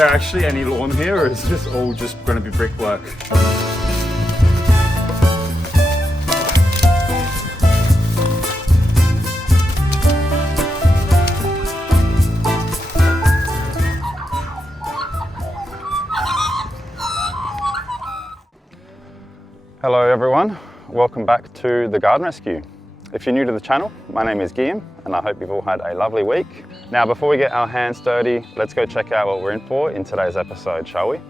there actually any lawn here, or is this all just going to be brickwork? Hello everyone, welcome back to the Garden Rescue. If you're new to the channel, my name is Guillaume and I hope you've all had a lovely week. Now before we get our hands dirty, let's go check out what we're in for in today's episode, shall we?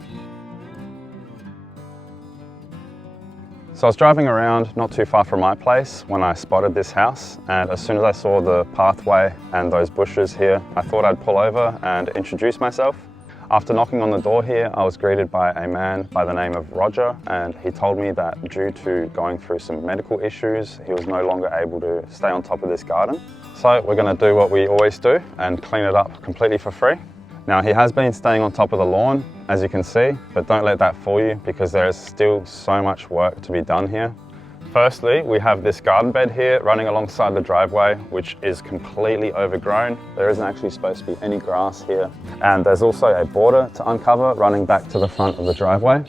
So I was driving around not too far from my place when I spotted this house, and as soon as I saw the pathway and those bushes here, I thought I'd pull over and introduce myself. After knocking on the door here, I was greeted by a man by the name of Roger, and he told me that due to going through some medical issues, he was no longer able to stay on top of this garden. So we're going to do what we always do and clean it up completely for free. Now he has been staying on top of the lawn, as you can see, but don't let that fool you because there is still so much work to be done here. Firstly, we have this garden bed here running alongside the driveway, which is completely overgrown. There isn't actually supposed to be any grass here. And there's also a border to uncover running back to the front of the driveway.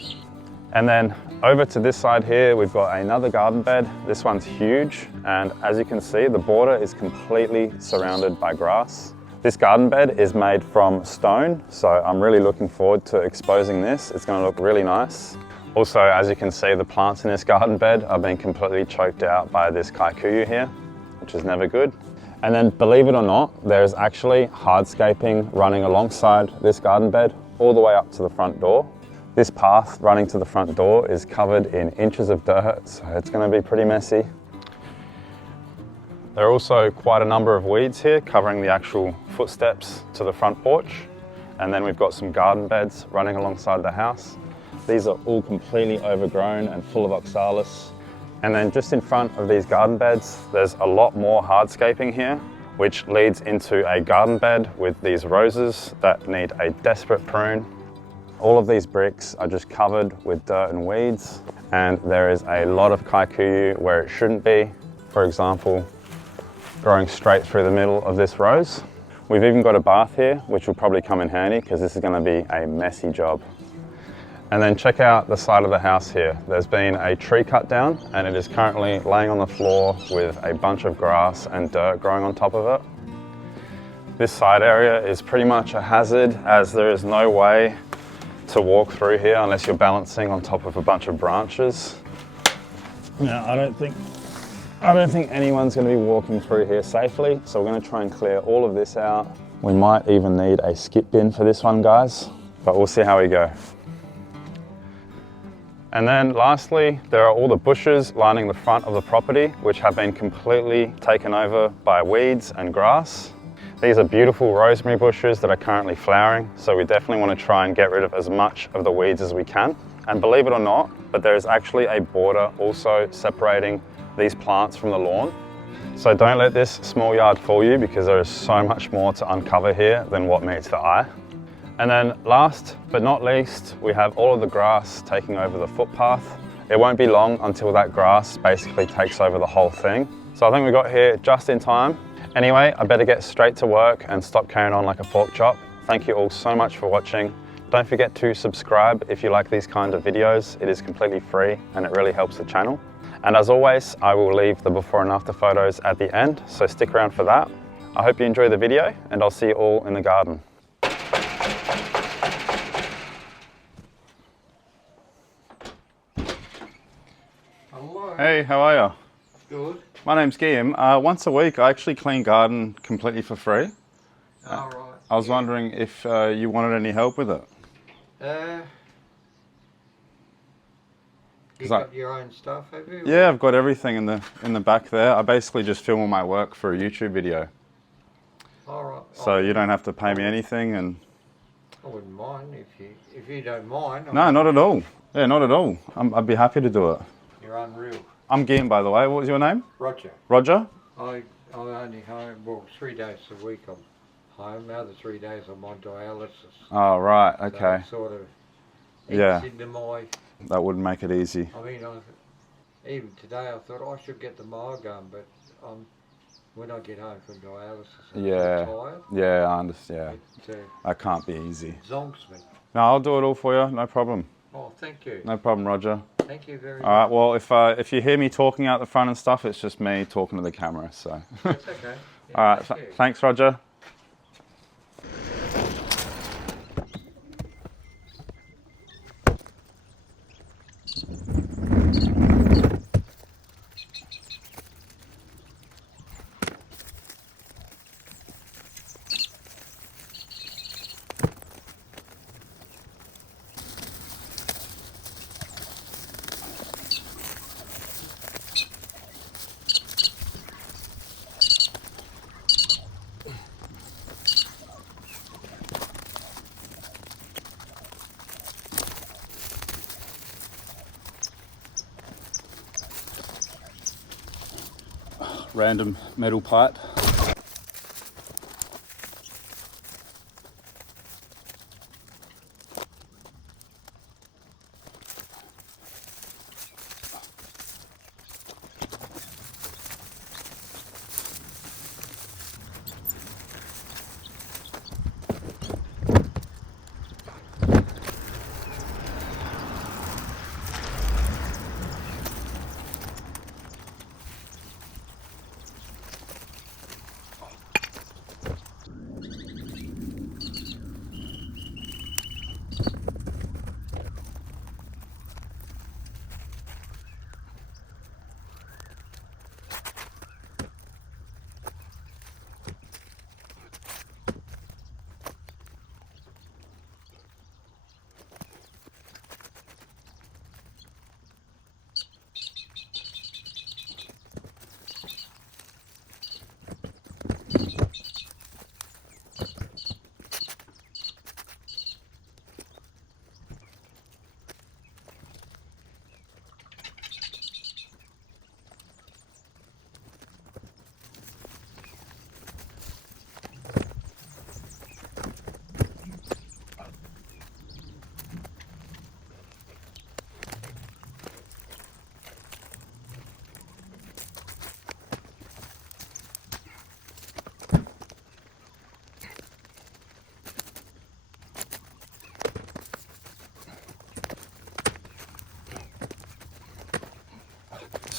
And then over to this side here, we've got another garden bed. This one's huge. And as you can see, the border is completely surrounded by grass. This garden bed is made from stone, so I'm really looking forward to exposing this. It's going to look really nice. Also, as you can see, the plants in this garden bed are being completely choked out by this kikuyu here, which is never good. And then, believe it or not, there's actually hardscaping running alongside this garden bed all the way up to the front door. This path running to the front door is covered in inches of dirt, so it's going to be pretty messy. There are also quite a number of weeds here covering the actual footsteps to the front porch. And then we've got some garden beds running alongside the house. These are all completely overgrown and full of oxalis. And then just in front of these garden beds, there's a lot more hardscaping here, which leads into a garden bed with these roses that need a desperate prune. All of these bricks are just covered with dirt and weeds, and there is a lot of kikuyu where it shouldn't be. For example, growing straight through the middle of this rose. We've even got a bath here, which will probably come in handy because this is going to be a messy job. And then check out the side of the house here. There's been a tree cut down and it is currently laying on the floor with a bunch of grass and dirt growing on top of it. This side area is pretty much a hazard as there is no way to walk through here unless you're balancing on top of a bunch of branches. Now, I don't think anyone's going to be walking through here safely, so we're going to try and clear all of this out. We might even need a skip bin for this one, guys, but we'll see how we go. And then lastly, there are all the bushes lining the front of the property, which have been completely taken over by weeds and grass. These are beautiful rosemary bushes that are currently flowering, so we definitely want to try and get rid of as much of the weeds as we can. And believe it or not, but there is actually a border also separating these plants from the lawn. So don't let this small yard fool you because there is so much more to uncover here than what meets the eye. And then last but not least, we have all of the grass taking over the footpath. It won't be long until that grass basically takes over the whole thing. So I think we got here just in time. Anyway, I better get straight to work and stop carrying on like a pork chop. Thank you all so much for watching. Don't forget to subscribe if you like these kind of videos. It is completely free and it really helps the channel. And as always, I will leave the before and after photos at the end, so stick around for that. I hope you enjoy the video and I'll see you all in the garden. Hey, how are you? Good. My name's Guillaume. Once a week I actually clean garden completely for free. All right. I was wondering if you wanted any help with it. You got your own stuff, have you? Yeah, I've got everything in the back there. I basically just film all my work for a YouTube video. All right. So you don't have to pay me anything, and I wouldn't mind if you don't mind. No, not at all. Yeah, not at all. I'd be happy to do it. You're unreal. I'm Guillaume, by the way. What was your name? Roger. Roger? I'm only home, well, 3 days a week I'm home. The other 3 days I'm on dialysis. Oh, right, okay. So it sort of Yeah. into my... That wouldn't make it easy. I mean, even today I thought I should get the mower gun, but I'm when I get home from dialysis, I'm Yeah. tired. Yeah, I understand. It That can't be easy. zonks me. No, I'll do it all for you. No problem. Oh, thank you. No problem, Roger. Thank you very All right. much. Well, if you hear me talking out the front and stuff, it's just me talking to the camera. So. That's okay. Yeah, All right. thank you. Thanks, Roger. Random metal pipe.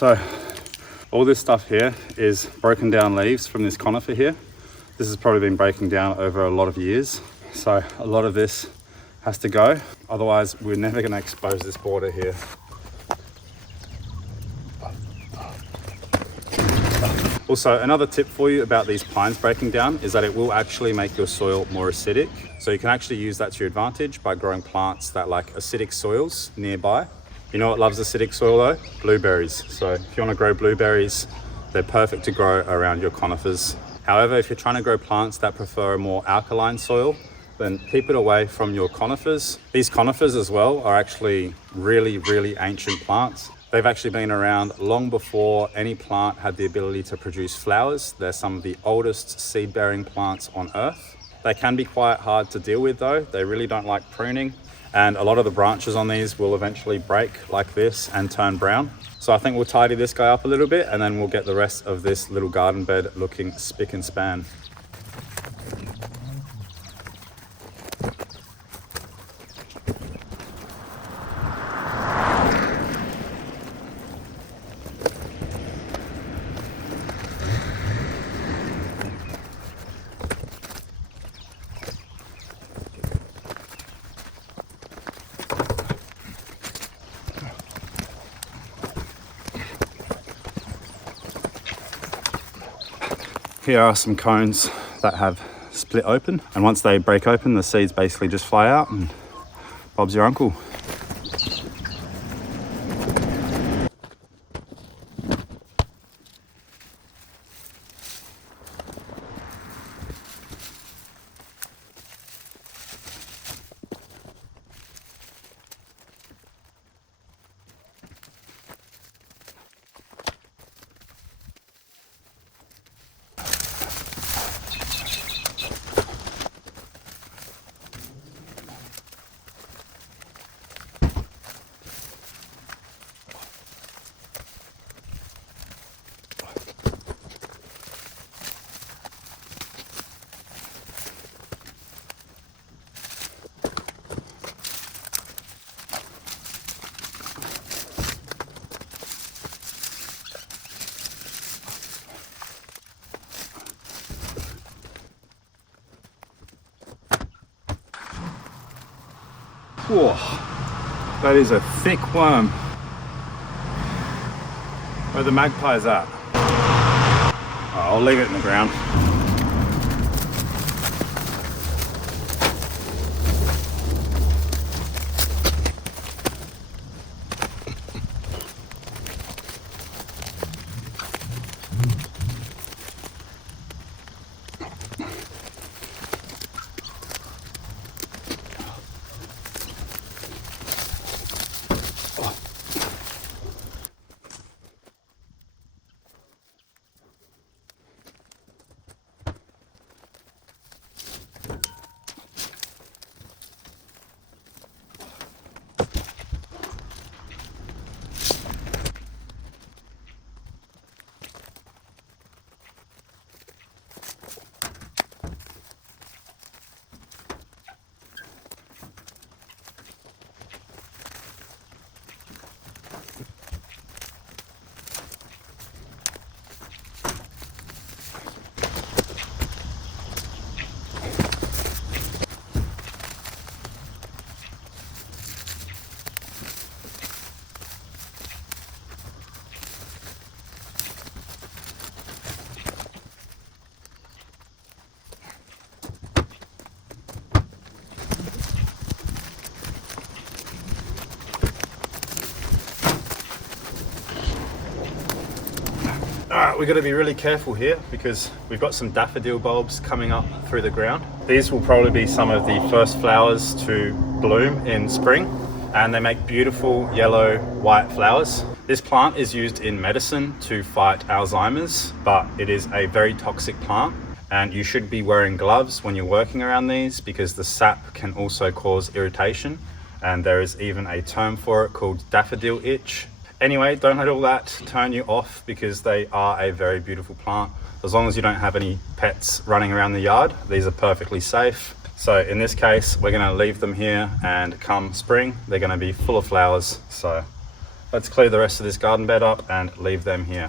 So all this stuff here is broken down leaves from this conifer here. This has probably been breaking down over a lot of years. So a lot of this has to go. Otherwise, we're never going to expose this border here. Also, another tip for you about these pines breaking down is that it will actually make your soil more acidic. So you can actually use that to your advantage by growing plants that like acidic soils nearby. You know what loves acidic soil though? Blueberries. So if you want to grow blueberries, they're perfect to grow around your conifers. However, if you're trying to grow plants that prefer a more alkaline soil, then keep it away from your conifers. These conifers as well are actually really, really ancient plants. They've actually been around long before any plant had the ability to produce flowers. They're some of the oldest seed-bearing plants on Earth. They can be quite hard to deal with though. They really don't like pruning. And a lot of the branches on these will eventually break like this and turn brown. So I think we'll tidy this guy up a little bit and then we'll get the rest of this little garden bed looking spick and span. Here are some cones that have split open, and once they break open, the seeds basically just fly out and Bob's your uncle. Whoa, that is a thick worm. Where the magpie's at? Oh, I'll leave it in the ground. Alright, we've got to be really careful here because we've got some daffodil bulbs coming up through the ground. These will probably be some of the first flowers to bloom in spring, and they make beautiful yellow white flowers. This plant is used in medicine to fight Alzheimer's, but it is a very toxic plant, and you should be wearing gloves when you're working around these because the sap can also cause irritation, and there is even a term for it called daffodil itch. Anyway, don't let all that turn you off because they are a very beautiful plant. As long as you don't have any pets running around the yard, these are perfectly safe. So in this case, we're gonna leave them here, and come spring, they're gonna be full of flowers. So let's clear the rest of this garden bed up and leave them here.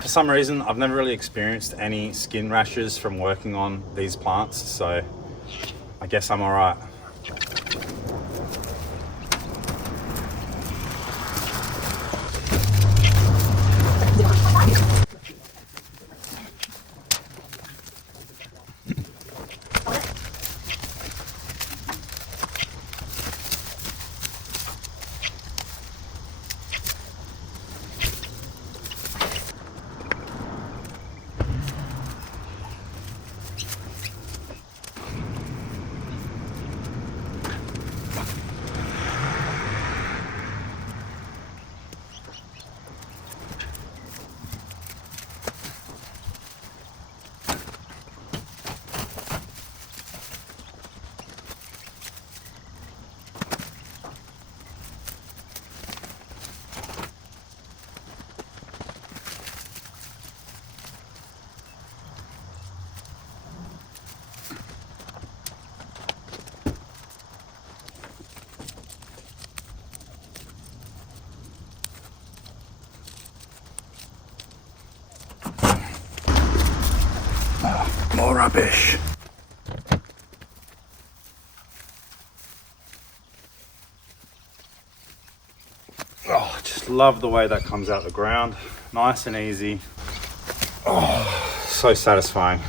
For some reason, I've never really experienced any skin rashes from working on these plants, so I guess I'm all right. More rubbish. Oh, just love the way that comes out the ground. Nice and easy. Oh, so satisfying.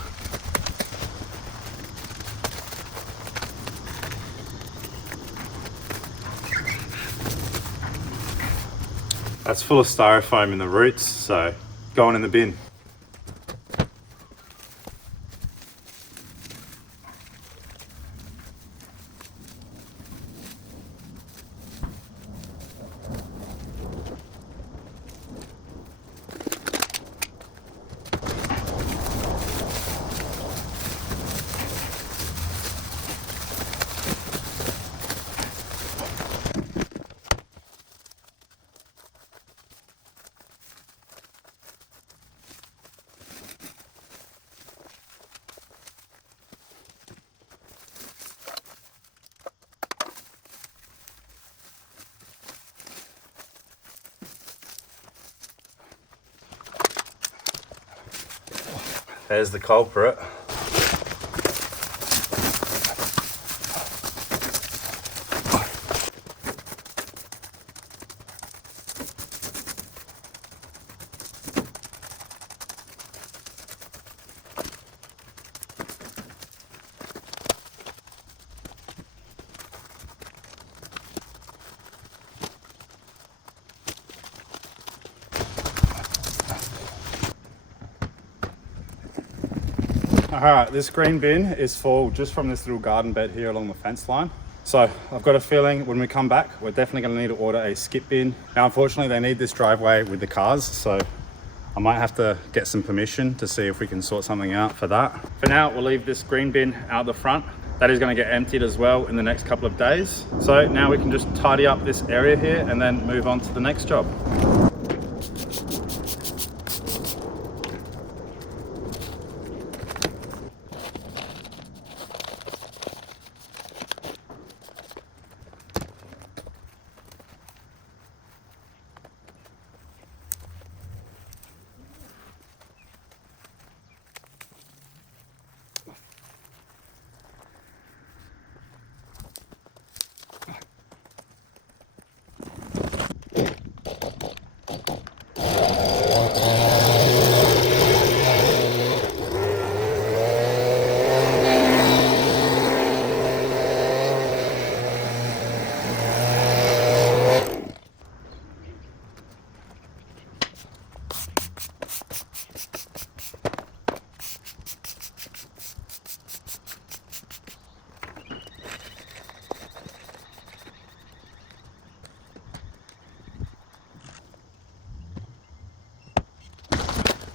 That's full of styrofoam in the roots, so going in the bin. There's the culprit. Alright, this green bin is full just from this little garden bed here along the fence line. So I've got a feeling when we come back, we're definitely going to need to order a skip bin. Now, unfortunately, they need this driveway with the cars, so I might have to get some permission to see if we can sort something out for that. For now, we'll leave this green bin out the front. That is going to get emptied as well in the next couple of days. So now we can just tidy up this area here and then move on to the next job.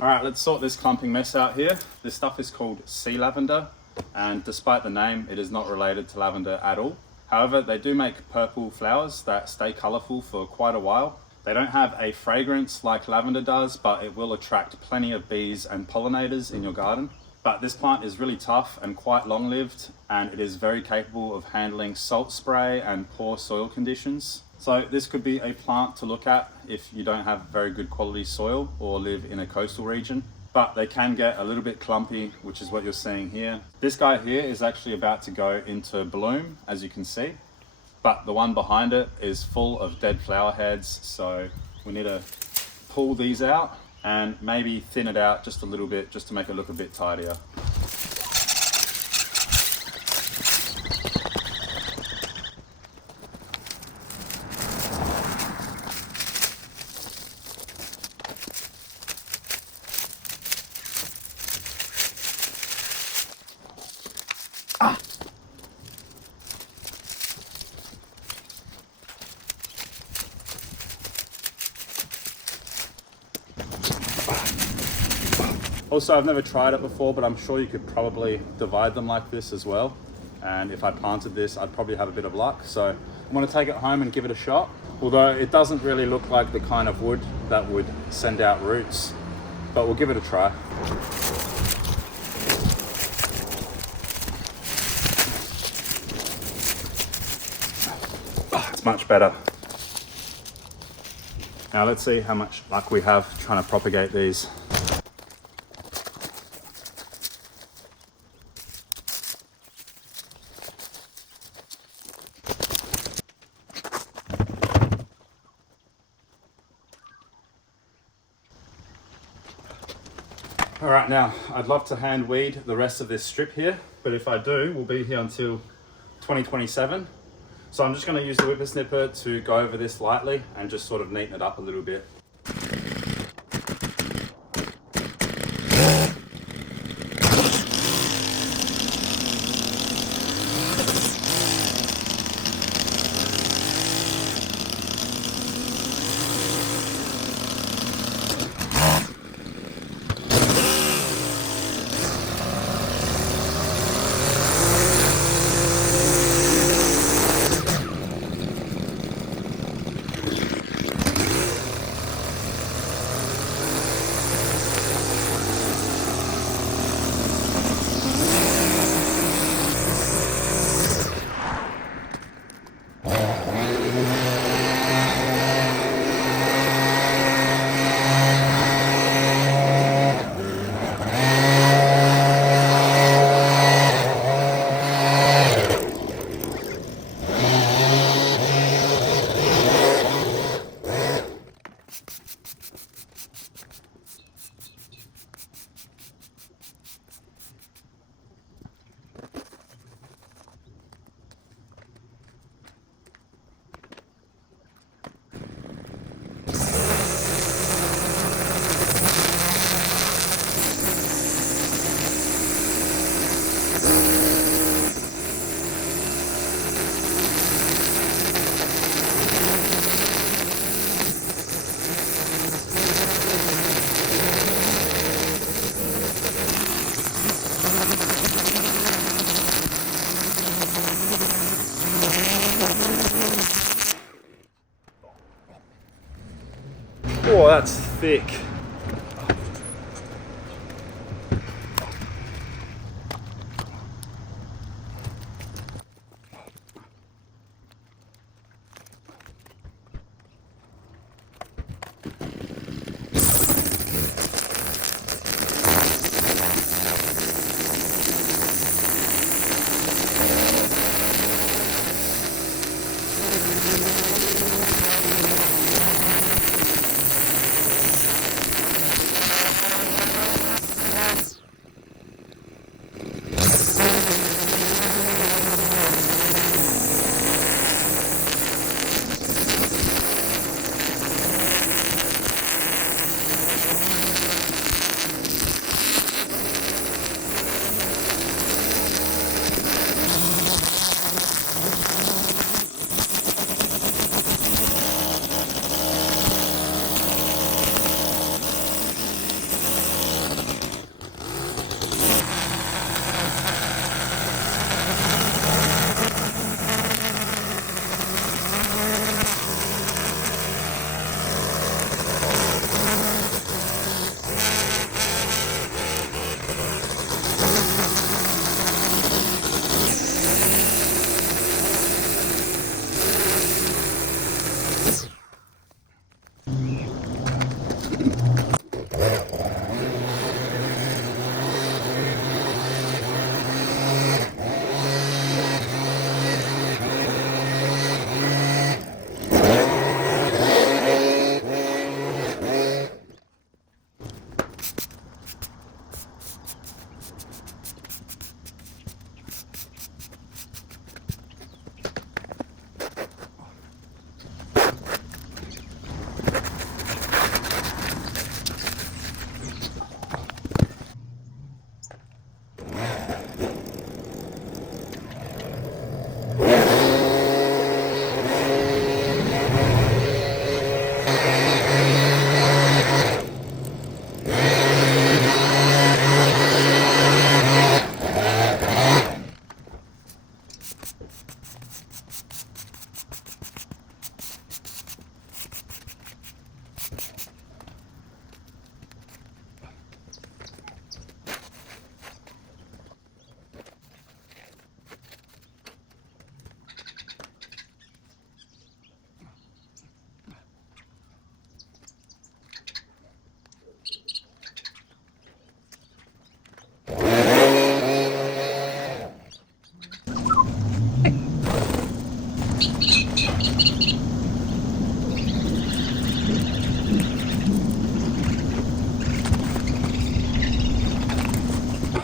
All right, let's sort this clumping mess out here. This stuff is called sea lavender, and despite the name, it is not related to lavender at all. However, they do make purple flowers that stay colorful for quite a while. They don't have a fragrance like lavender does, but it will attract plenty of bees and pollinators in your garden. But this plant is really tough and quite long-lived, and it is very capable of handling salt spray and poor soil conditions. So this could be a plant to look at if you don't have very good quality soil or live in a coastal region. But they can get a little bit clumpy, which is what you're seeing here. This guy here is actually about to go into bloom, as you can see. But the one behind it is full of dead flower heads, so we need to pull these out and maybe thin it out just a little bit, just to make it look a bit tidier. Also, I've never tried it before, but I'm sure you could probably divide them like this as well. And if I planted this, I'd probably have a bit of luck. So I'm gonna take it home and give it a shot. Although it doesn't really look like the kind of wood that would send out roots, but we'll give it a try. It's much better. Now let's see how much luck we have trying to propagate these. All right, now I'd love to hand weed the rest of this strip here, but if I do, we'll be here until 2027. So I'm just going to use the whipper snipper to go over this lightly and just sort of neaten it up a little bit. that's thick.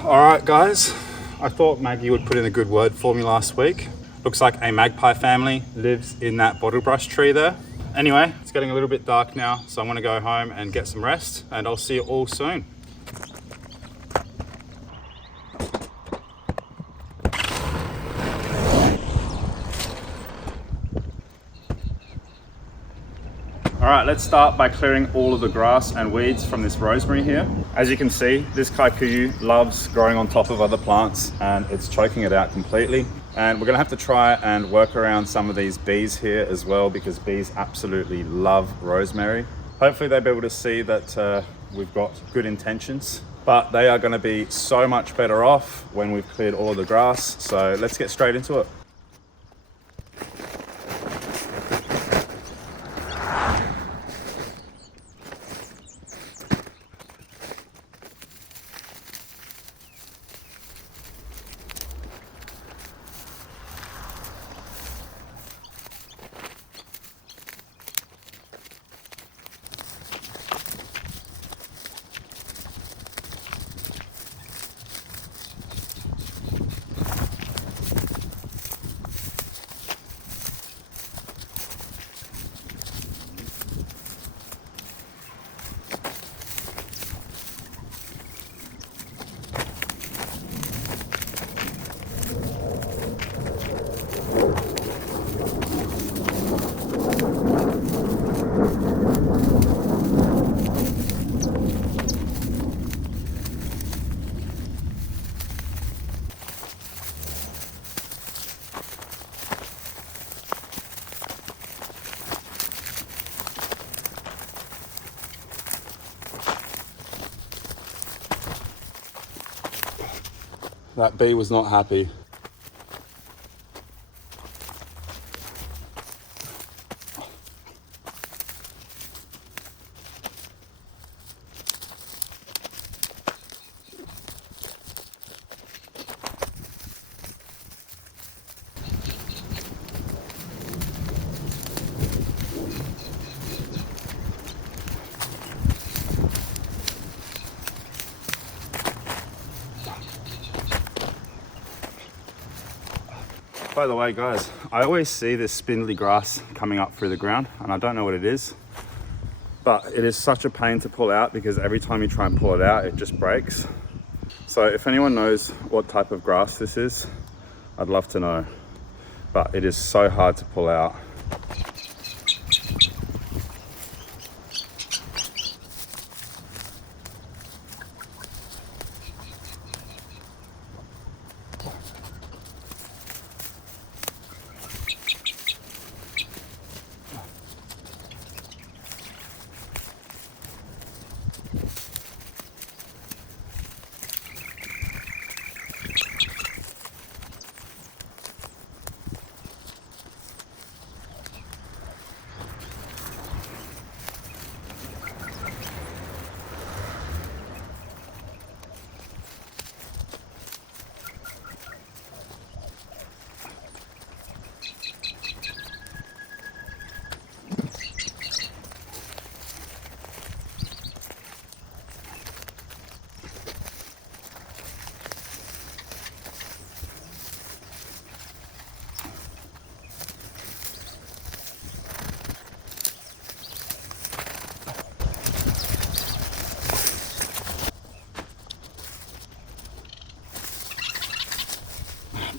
All right, guys, I thought Maggie would put in a good word for me last week. Looks like a magpie family lives in that bottle brush tree there. Anyway, it's getting a little bit dark now, so I'm gonna go home and get some rest, and I'll see you all soon. All right, let's start by clearing all of the grass and weeds from this rosemary here. As you can see, this kikuyu loves growing on top of other plants and it's choking it out completely. And we're gonna have to try and work around some of these bees here as well, because bees absolutely love rosemary. Hopefully they'll be able to see that we've got good intentions, but they are gonna be so much better off when we've cleared all of the grass. So let's get straight into it. That bee was not happy. By the way, guys, I always see this spindly grass coming up through the ground, and I don't know what it is, but it is such a pain to pull out because every time you try and pull it out, it just breaks. So if anyone knows what type of grass this is, I'd love to know, but it is so hard to pull out.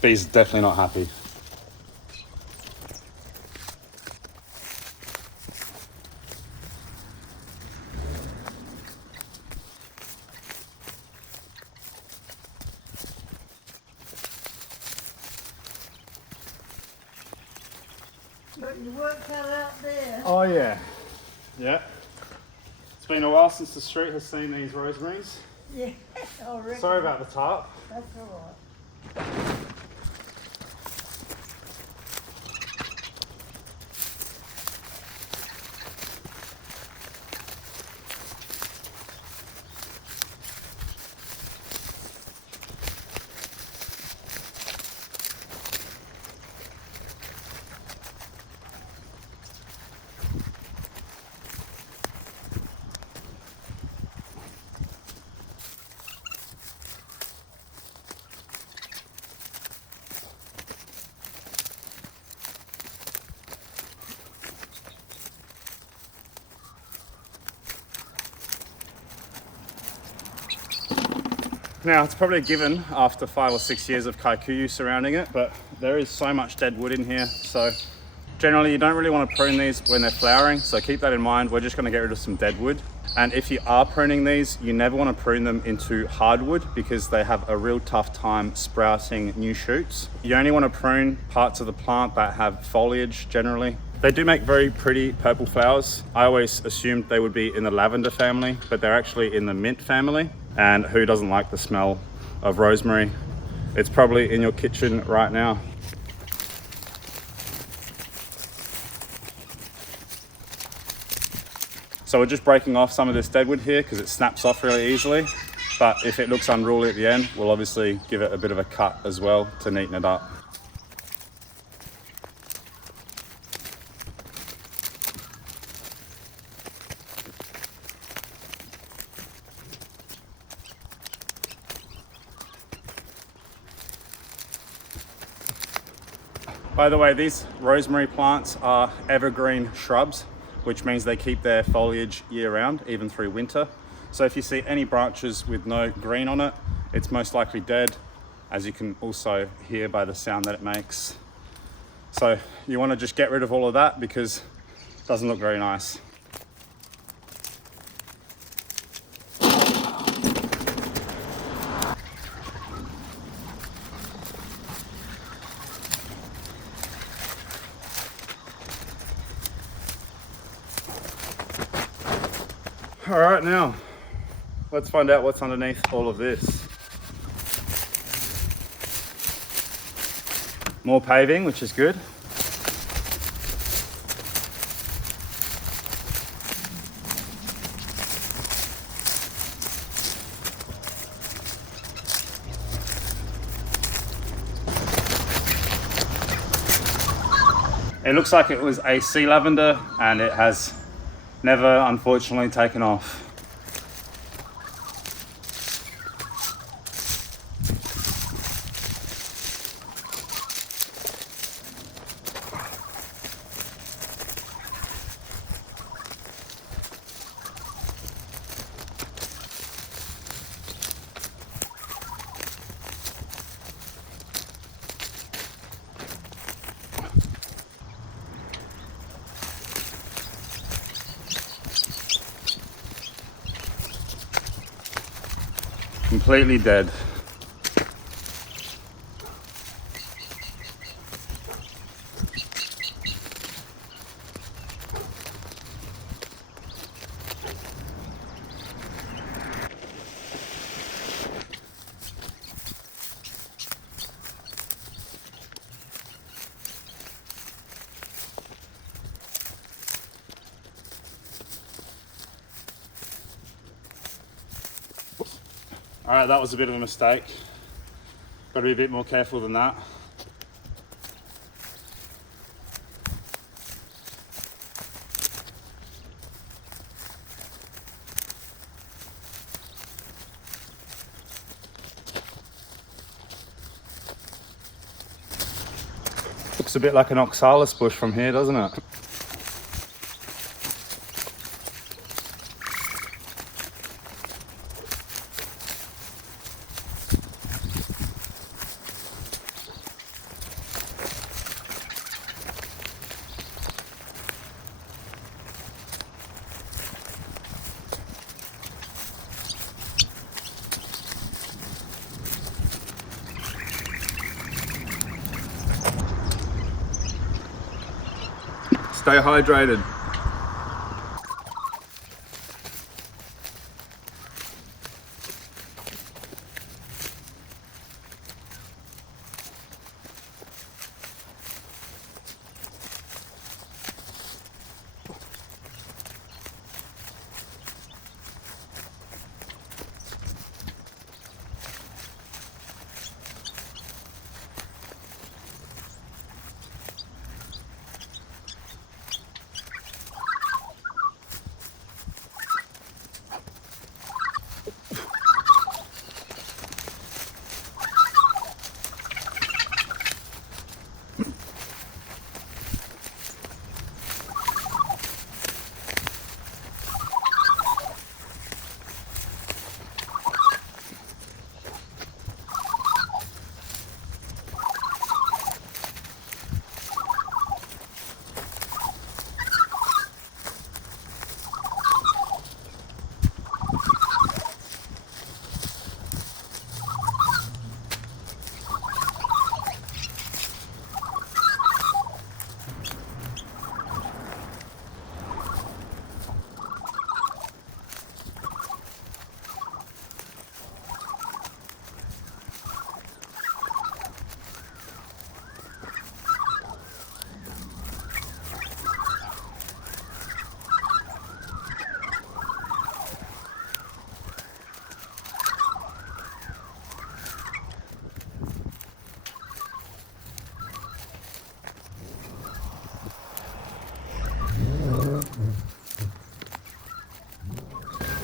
Bee's definitely not happy. But you worked that out there. Oh yeah, yeah. It's been a while since the street has seen these rosemaries. Yeah, I reckon. Sorry about the tarp. That's all right. Now, it's probably a given after 5 or 6 years of kikuyu surrounding it, but there is so much dead wood in here. So generally you don't really want to prune these when they're flowering. So keep that in mind. We're just going to get rid of some dead wood. And if you are pruning these, you never want to prune them into hardwood because they have a real tough time sprouting new shoots. You only want to prune parts of the plant that have foliage generally. They do make very pretty purple flowers. I always assumed they would be in the lavender family, but they're actually in the mint family. And who doesn't like the smell of rosemary? It's probably in your kitchen right now. So we're just breaking off some of this deadwood here because it snaps off really easily. But if it looks unruly at the end, we'll obviously give it a bit of a cut as well to neaten it up. By the way, these rosemary plants are evergreen shrubs, which means they keep their foliage year round, even through winter. So if you see any branches with no green on it, it's most likely dead, as you can also hear by the sound that it makes. So you want to just get rid of all of that because it doesn't look very nice. All right, now let's find out what's underneath all of this. More paving, which is good. It looks like it was a sea lavender and it has never, unfortunately, taken off. Completely dead. All right, that was a bit of a mistake. Got to be a bit more careful than that. Looks a bit like an oxalis bush from here, doesn't it? Stay hydrated.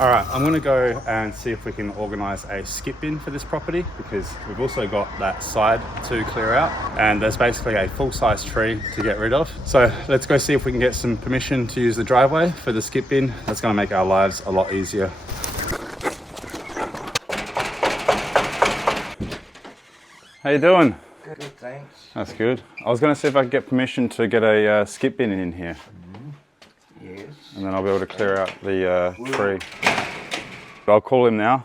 All right, I'm gonna go and see if we can organize a skip bin for this property because we've also got that side to clear out and there's basically a full-size tree to get rid of. So let's go see if we can get some permission to use the driveway for the skip bin. That's gonna make our lives a lot easier. How you doing? Good, thanks. That's good. I was gonna see if I could get permission to get a skip bin in here. Yes. And then I'll be able to clear out the tree. I'll call him now.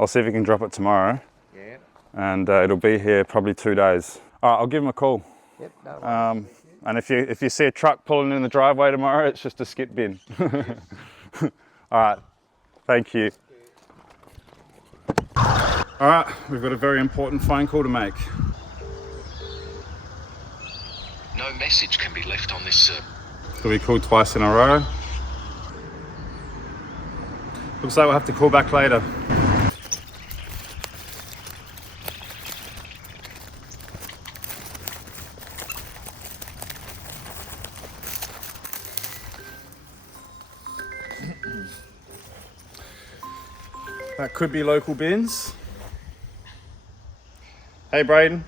I'll see if he can drop it tomorrow. Yeah. And it'll be here probably 2 days. All right, I'll give him a call. Yep, no worries. And if you see a truck pulling in the driveway tomorrow, it's just a skip bin. All right, thank you. All right, we've got a very important phone call to make. No message can be left on this server. Could we call twice in a row? Looks like we'll have to call back later. That could be local bins. Hey Braden.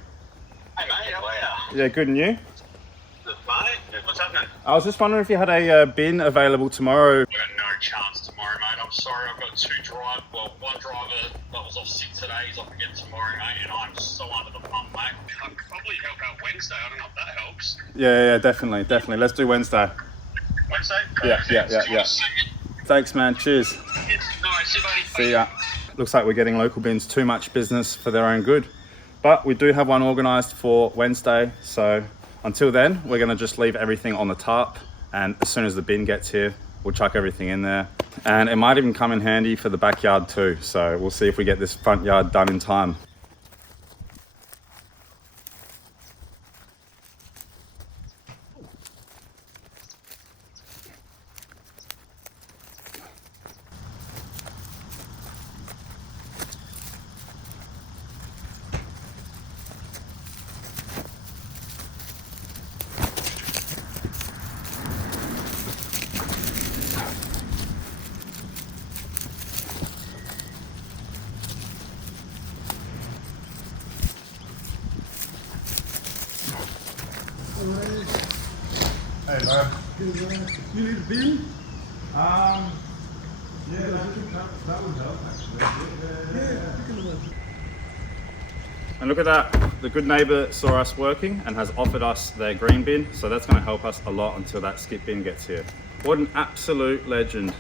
Hey mate, how are you? Yeah, good, and you? Good mate. What's happening? I was just wondering if you had a bin available tomorrow. I've got no chance tomorrow, mate. I'm sorry. I've got one driver that was off sick today. He's off again tomorrow, mate, and I'm so under the pump, mate. I could probably help out Wednesday. I don't know if that helps. Yeah, definitely. Let's do Wednesday. Wednesday? Yeah. Thanks, man. Cheers. No worries. See you, buddy. See ya. Looks like we're getting local bins too much business for their own good. But we do have one organised for Wednesday. So until then, we're going to just leave everything on the tarp. And as soon as the bin gets here, we'll chuck everything in there. And it might even come in handy for the backyard too. So we'll see if we get this front yard done in time. Hey, bro. You need a bin? Yeah, that would help actually. And look at that, the good neighbour saw us working and has offered us their green bin, so that's going to help us a lot until that skip bin gets here. What an absolute legend.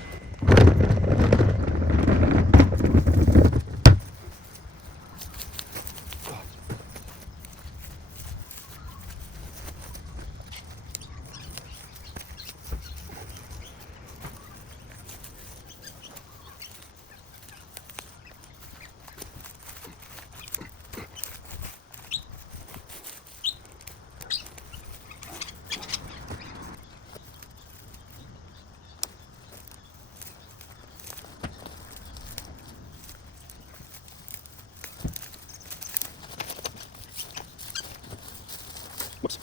Whoops.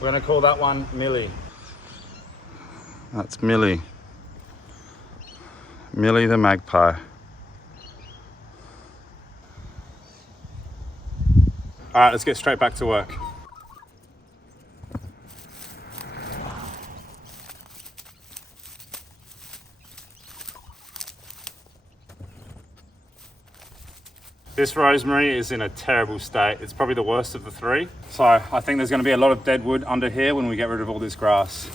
We're going to call that one Millie. That's Millie. Millie the magpie. All right, let's get straight back to work. This rosemary is in a terrible state. It's probably the worst of the three. So I think there's going to be a lot of dead wood under here when we get rid of all this grass.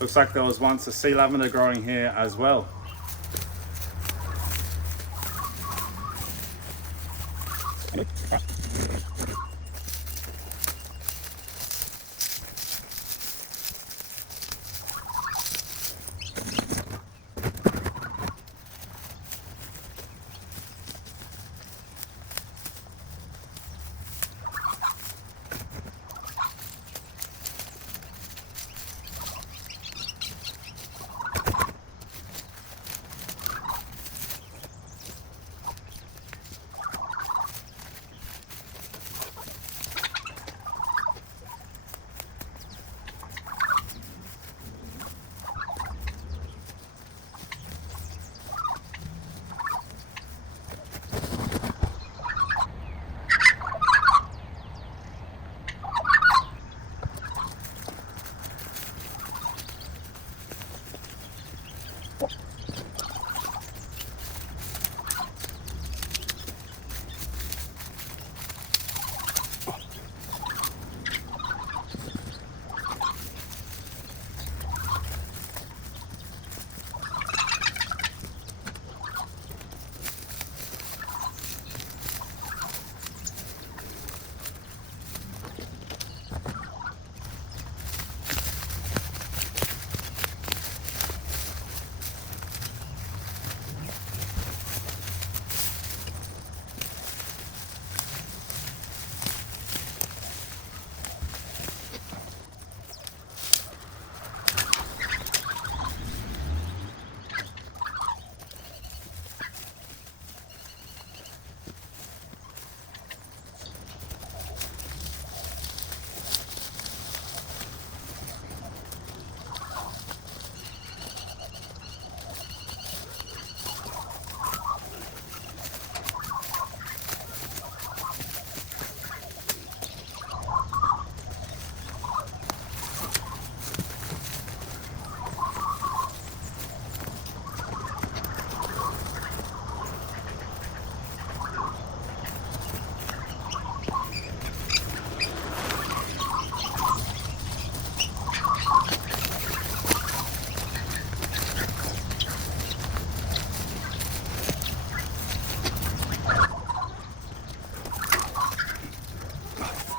Looks like there was once a sea lavender growing here as well.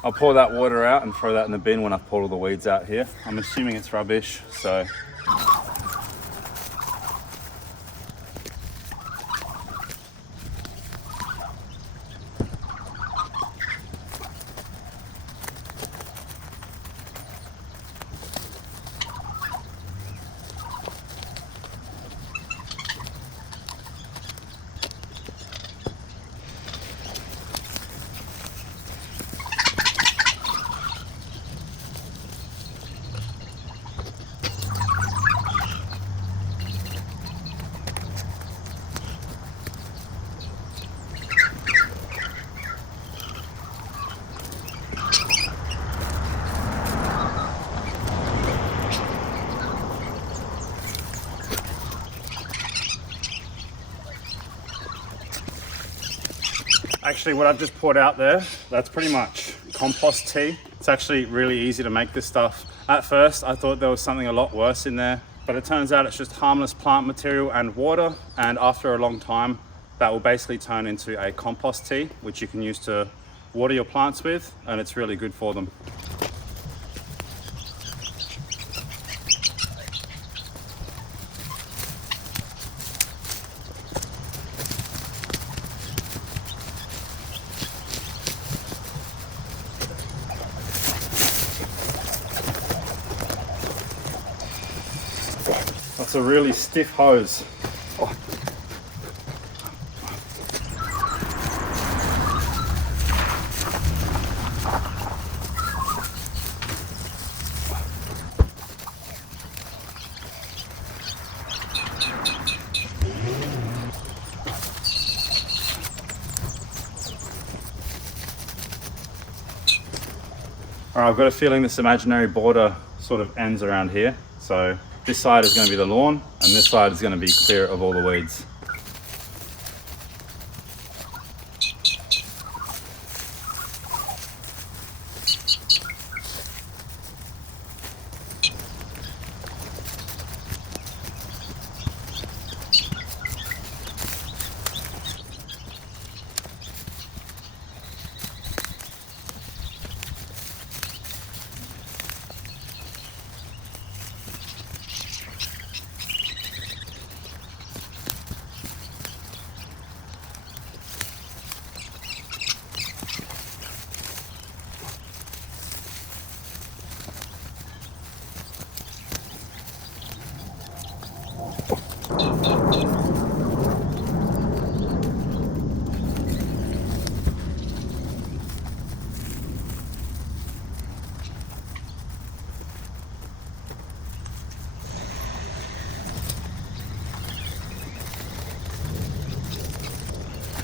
I'll pour that water out and throw that in the bin when I've pulled all the weeds out here. I'm assuming it's rubbish, so. Actually, what I've just poured out there, that's pretty much compost tea. It's actually really easy to make this stuff. At first, I thought there was something a lot worse in there, but it turns out it's just harmless plant material and water. And after a long time, that will basically turn into a compost tea, which you can use to water your plants with, and it's really good for them. That's a really stiff hose. Oh. All right, I've got a feeling this imaginary border sort of ends around here. So this side is going to be the lawn and this side is going to be clear of all the weeds.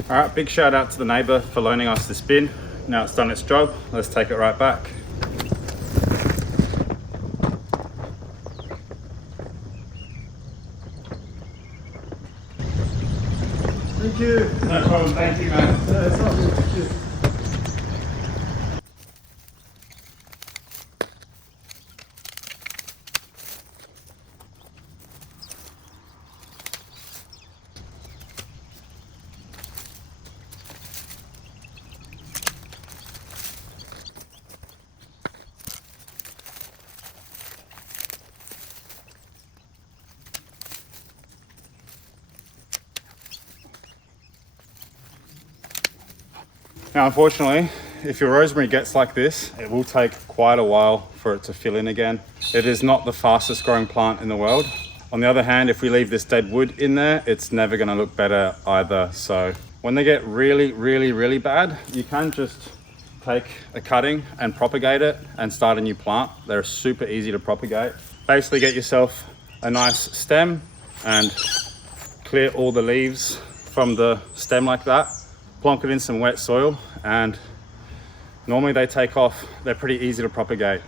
All right, big shout out to the neighbor for loaning us this bin. Now it's done its job, let's take it right back. Thank you. No problem, thank you, man. It's all good. Thank you. Now, unfortunately, if your rosemary gets like this, it will take quite a while for it to fill in again. It is not the fastest growing plant in the world. On the other hand, if we leave this dead wood in there, it's never gonna look better either. So when they get really, really, really bad, you can just take a cutting and propagate it and start a new plant. They're super easy to propagate. Basically get yourself a nice stem and clear all the leaves from the stem like that. Plonk it in some wet soil, and normally they take off. They're pretty easy to propagate.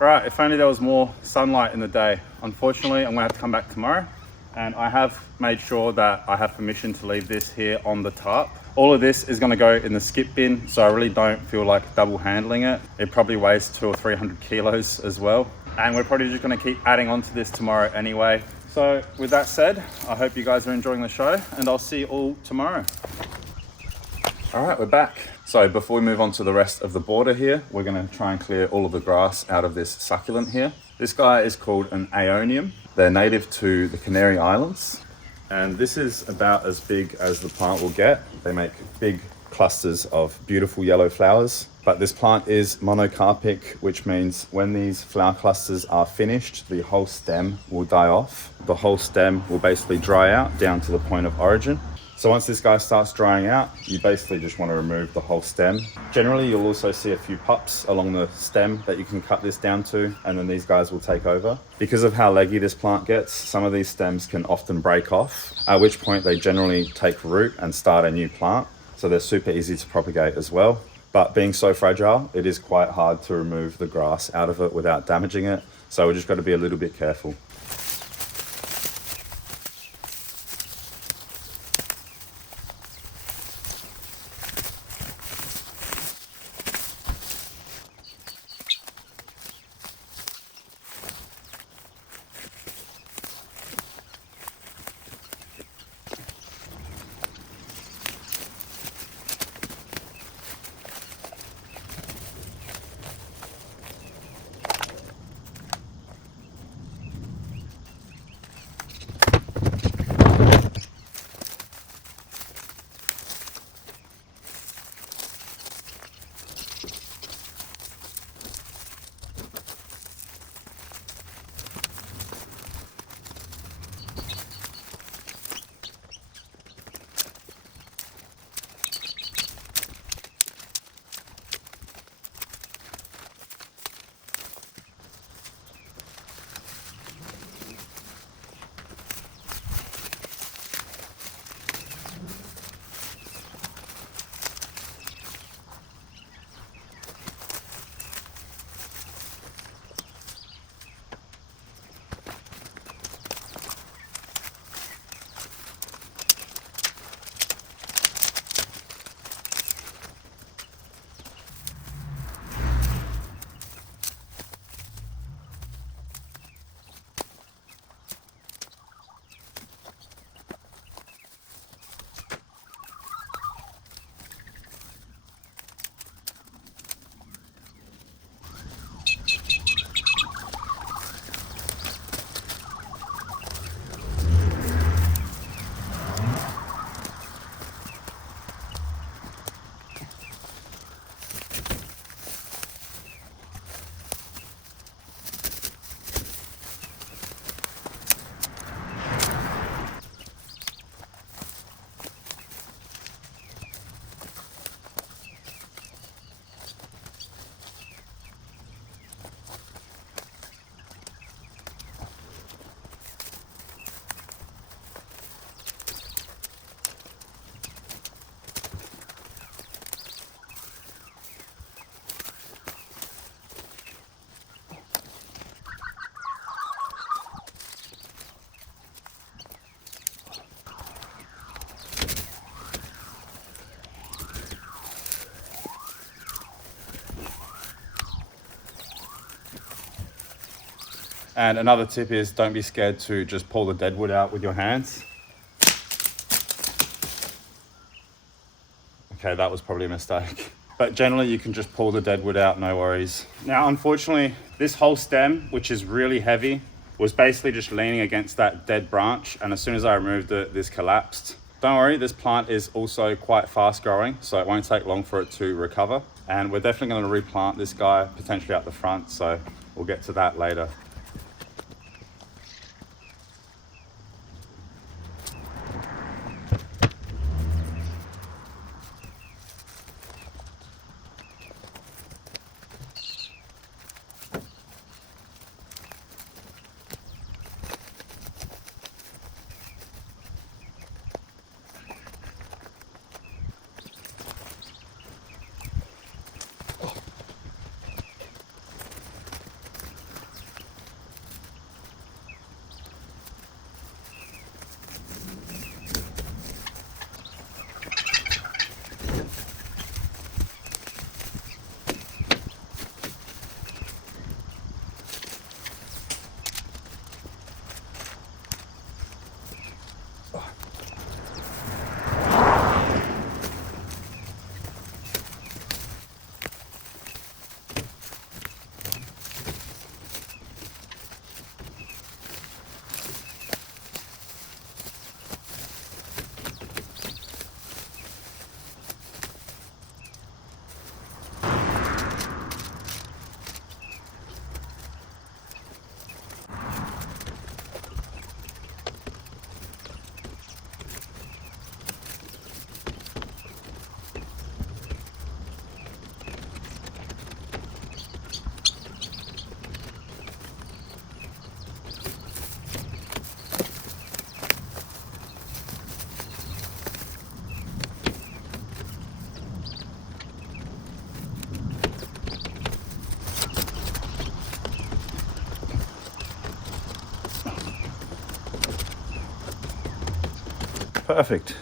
Right, if only there was more sunlight in the day. Unfortunately, I'm gonna have to come back tomorrow, and I have made sure that I have permission to leave this here on the tarp. All of this is gonna go in the skip bin, so I really don't feel like double handling it. It probably weighs 200 or 300 kilos as well. And we're probably just gonna keep adding on to this tomorrow anyway. So with that said, I hope you guys are enjoying the show, and I'll see you all tomorrow. All right, we're back. So before we move on to the rest of the border here, we're gonna try and clear all of the grass out of this succulent here. This guy is called an aeonium. They're native to the Canary Islands. And this is about as big as the plant will get. They make big clusters of beautiful yellow flowers. But this plant is monocarpic, which means when these flower clusters are finished, the whole stem will die off. The whole stem will basically dry out down to the point of origin. So once this guy starts drying out, you basically just want to remove the whole stem. Generally, you'll also see a few pups along the stem that you can cut this down to, and then these guys will take over. Because of how leggy this plant gets, some of these stems can often break off, at which point they generally take root and start a new plant. So they're super easy to propagate as well. But being so fragile, it is quite hard to remove the grass out of it without damaging it. So we just got to be a little bit careful. And another tip is don't be scared to just pull the dead wood out with your hands. Okay, that was probably a mistake. But generally you can just pull the dead wood out, no worries. Now, unfortunately, this whole stem, which is really heavy, was basically just leaning against that dead branch. And as soon as I removed it, this collapsed. Don't worry, this plant is also quite fast growing, so it won't take long for it to recover. And we're definitely going to replant this guy potentially out the front, so we'll get to that later. Perfect.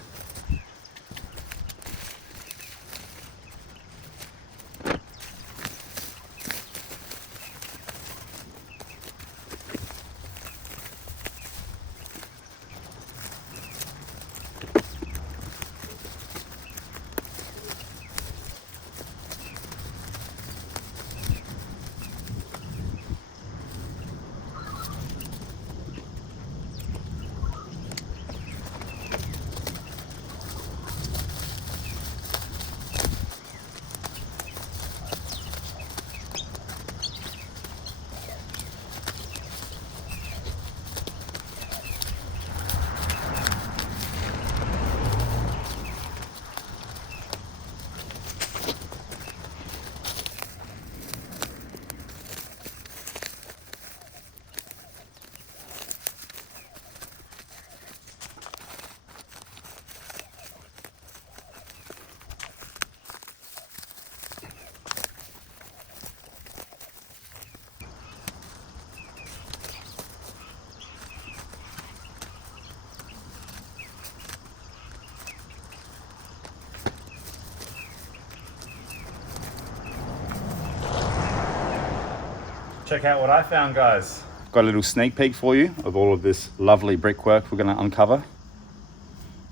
Check out what I found, guys. Got a little sneak peek for you of all of this lovely brickwork we're going to uncover.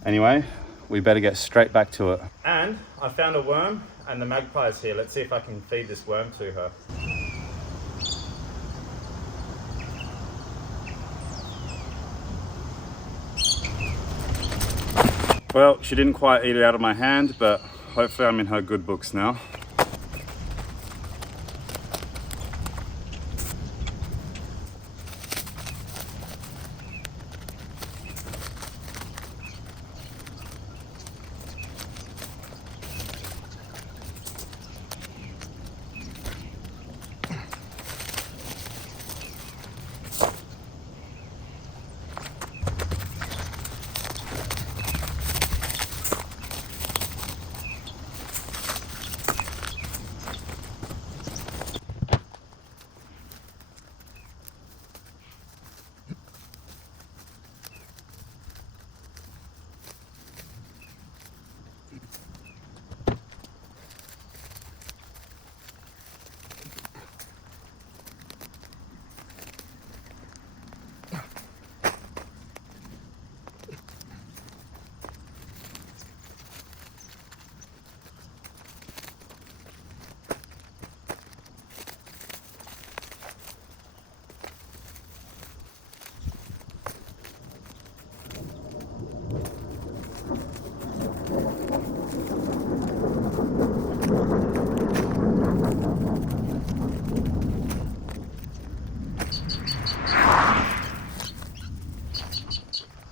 Anyway, we better get straight back to it. And I found a worm and the magpie's here. Let's see if I can feed this worm to her. Well, she didn't quite eat it out of my hand, but hopefully I'm in her good books now.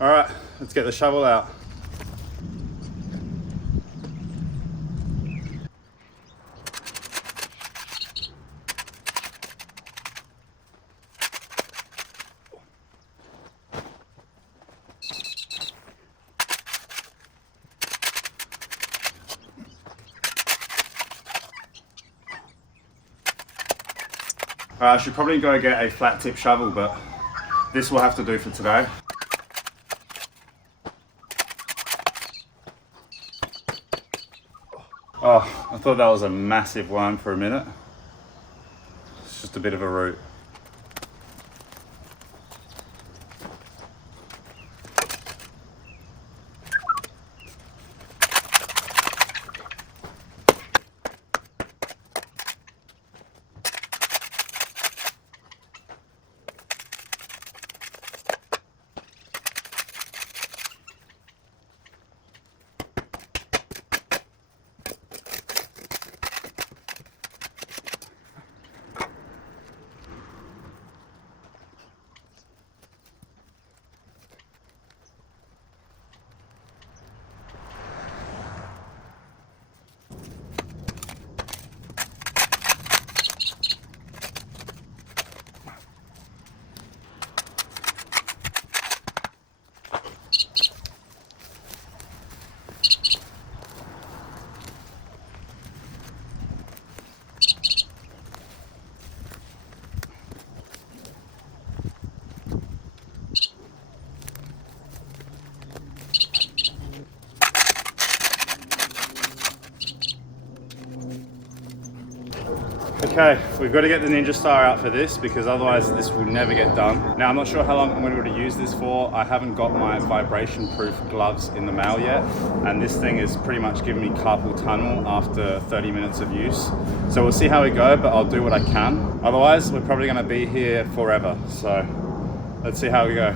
All right, let's get the shovel out. I should probably go get a flat tip shovel, but this will have to do for today. Oh, I thought that was a massive worm for a minute. It's just a bit of a root. Okay, we've got to get the Ninja Star out for this because otherwise this will never get done. Now, I'm not sure how long I'm going to be able to use this for. I haven't got my vibration-proof gloves in the mail yet, and this thing is pretty much giving me carpal tunnel after 30 minutes of use. So we'll see how we go, but I'll do what I can. Otherwise, we're probably going to be here forever. So let's see how we go.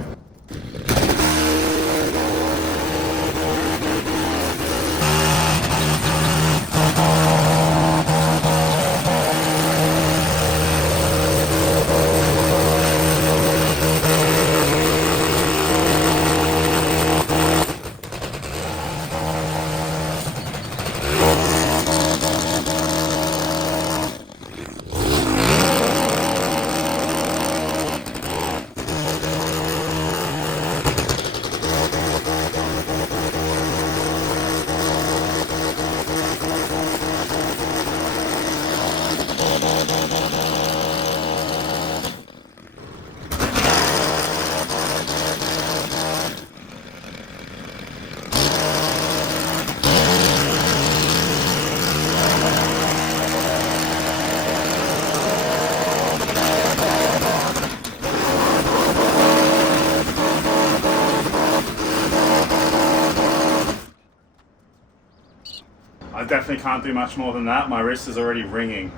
I definitely can't do much more than that. My wrist is already ringing.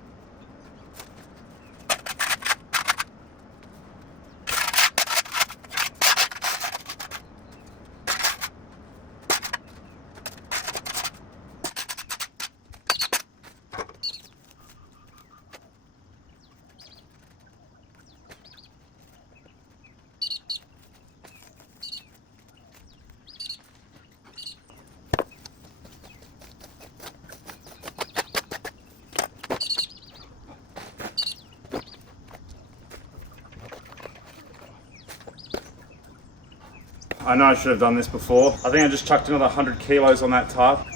I know I should have done this before. I think I just chucked another 100 kilos on that tarp.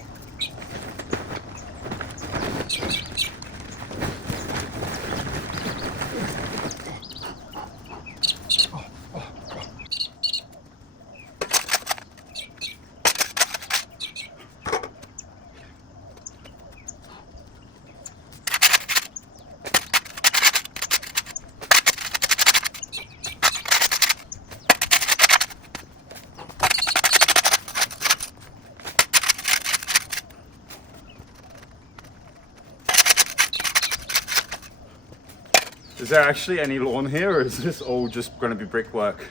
Is there actually any lawn here, or is this all just going to be brickwork?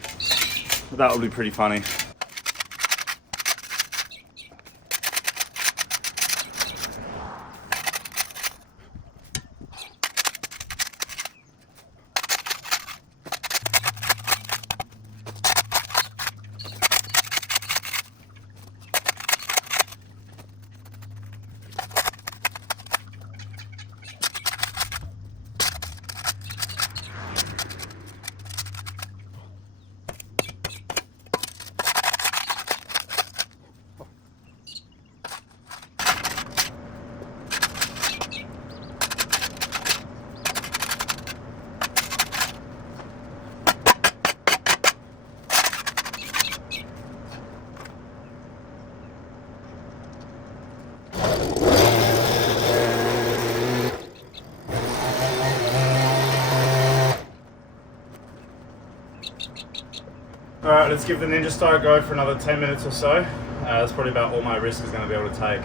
That would be pretty funny. Alright, let's give the Ninja Star a go for another 10 minutes or so. That's probably about all my wrist is going to be able to take.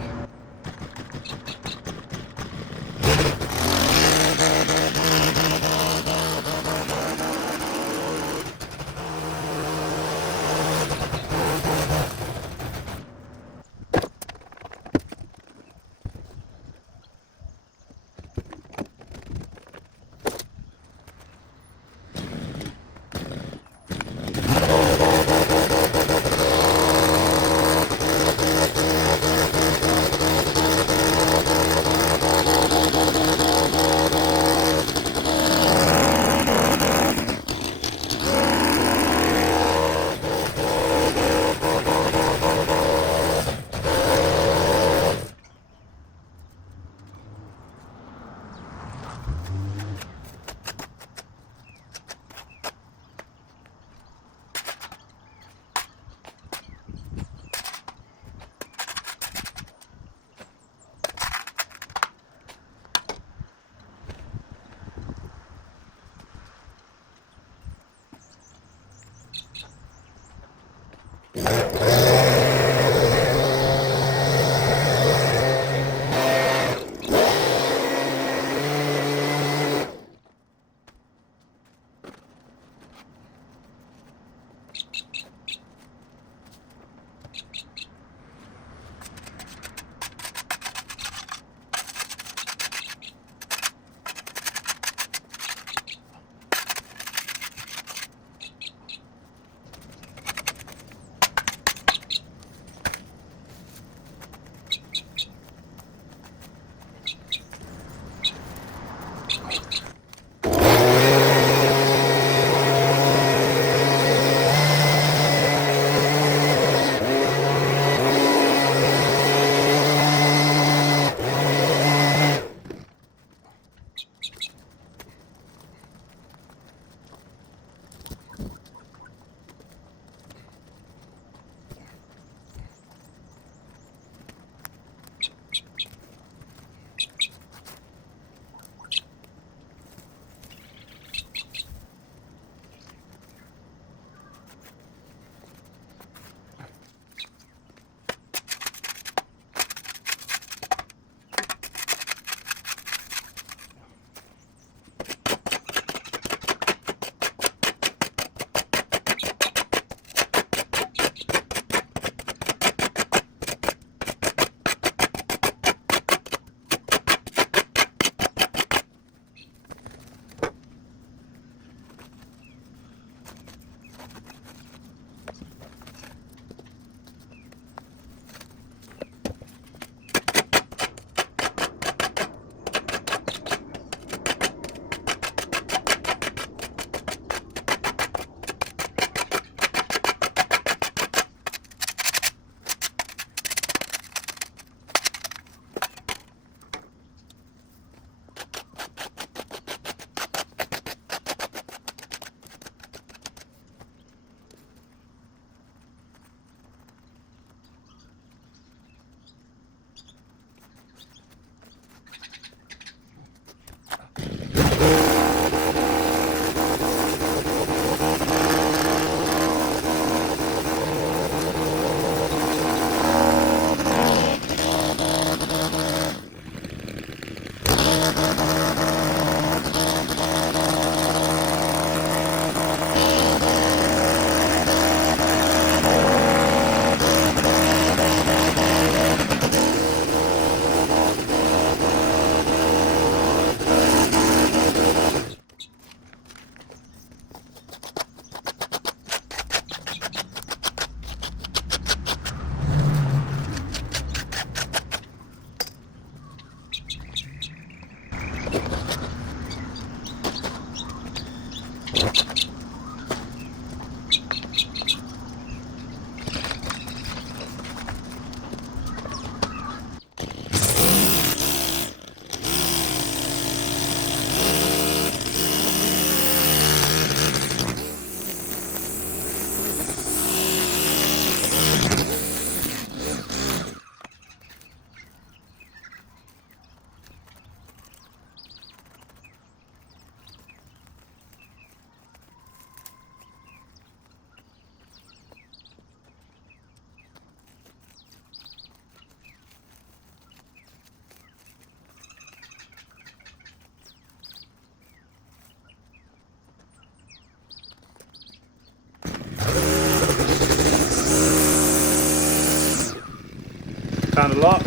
found a lock.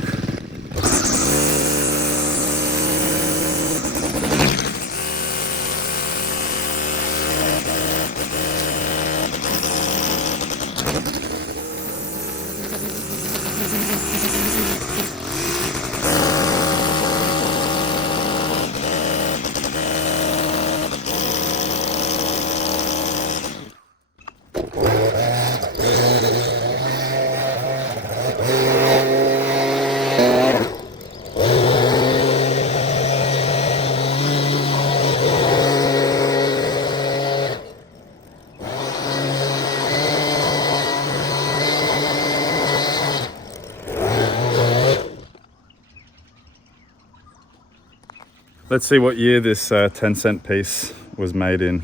Let's see what year this 10-cent piece was made in.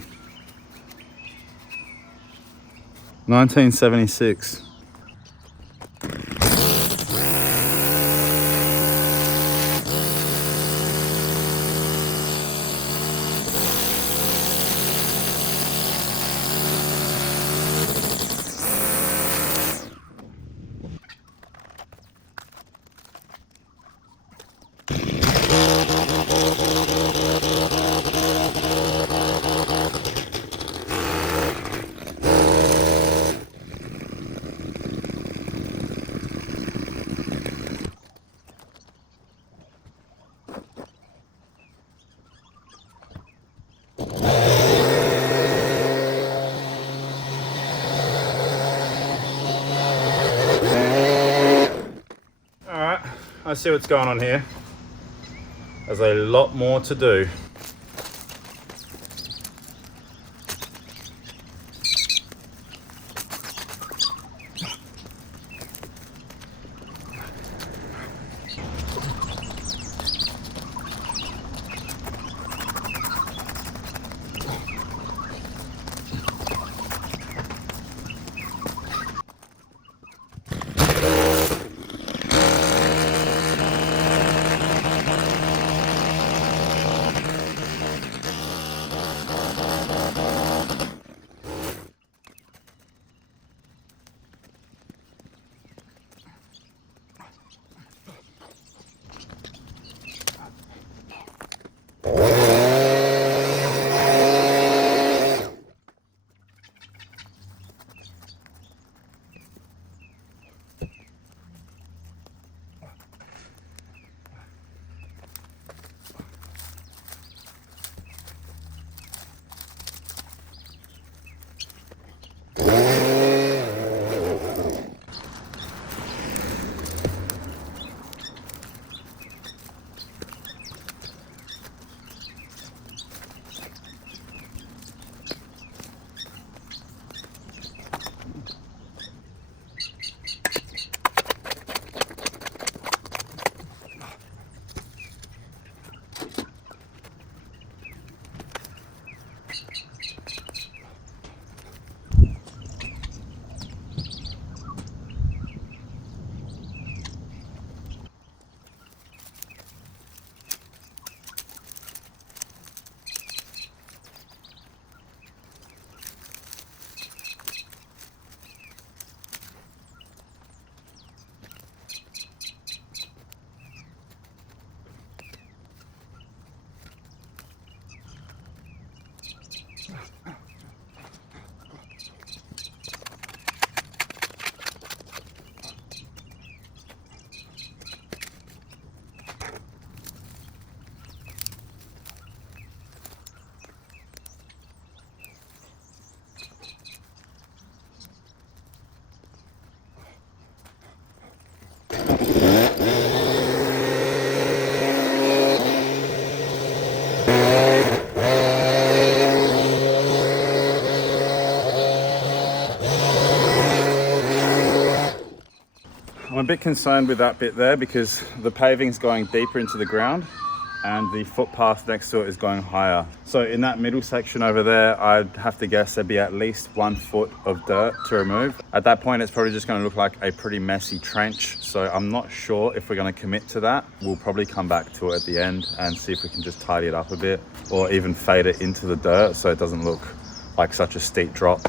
1976. I see what's going on here. There's a lot more to do. I'm a bit concerned with that bit there because the paving's going deeper into the ground and the footpath next to it is going higher. So in that middle section over there, I'd have to guess there'd be at least 1 foot of dirt to remove. At that point, it's probably just gonna look like a pretty messy trench. So I'm not sure if we're gonna commit to that. We'll probably come back to it at the end and see if we can just tidy it up a bit or even fade it into the dirt so it doesn't look like such a steep drop.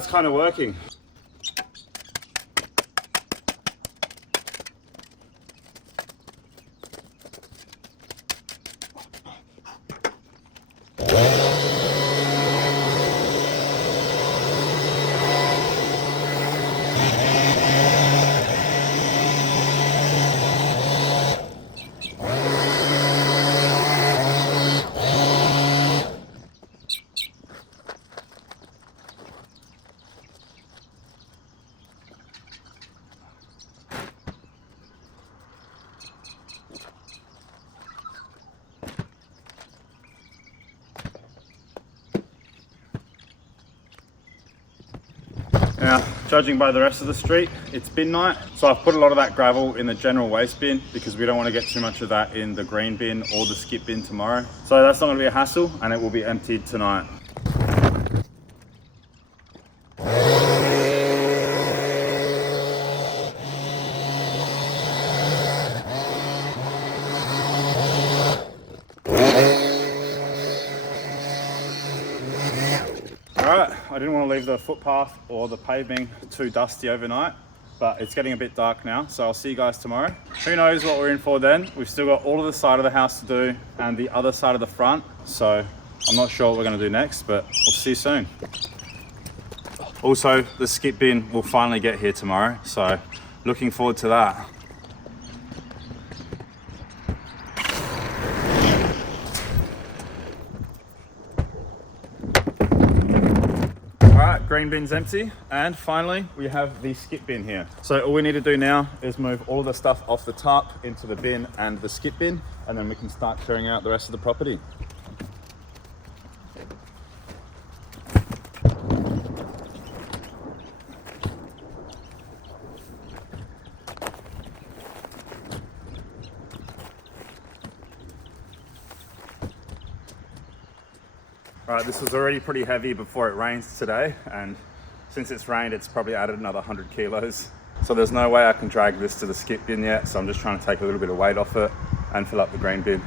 that's kind of working. Now, judging by the rest of the street, it's bin night. So I've put a lot of that gravel in the general waste bin because we don't want to get too much of that in the green bin or the skip bin tomorrow. So that's not going to be a hassle and it will be emptied tonight. Alright, I didn't want to leave the footpath or the paving too dusty overnight, but it's getting a bit dark now, so I'll see you guys tomorrow. Who knows what we're in for then? We've still got all of the side of the house to do and the other side of the front, so I'm not sure what we're going to do next, but we'll see you soon. Also, the skip bin will finally get here tomorrow, so looking forward to that. Green bin's empty, and finally we have the skip bin here. So all we need to do now is move all of the stuff off the top into the bin and the skip bin, and then we can start clearing out the rest of the property. Alright, this was already pretty heavy before it rains today, and since it's rained, it's probably added another 100 kilos. So there's no way I can drag this to the skip bin yet, so I'm just trying to take a little bit of weight off it and fill up the green bin.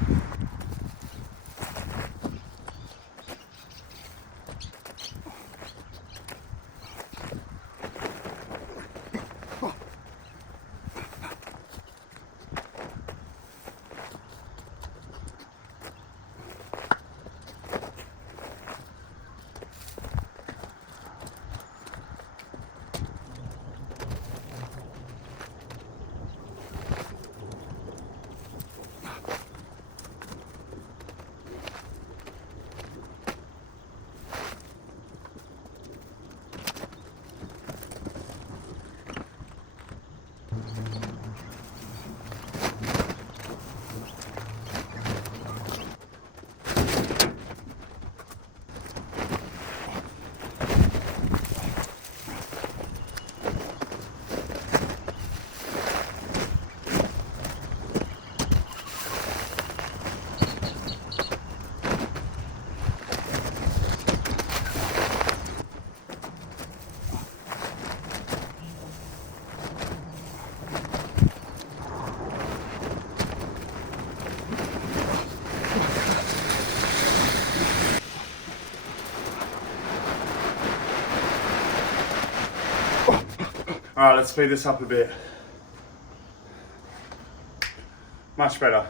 All right, let's speed this up a bit. Much better.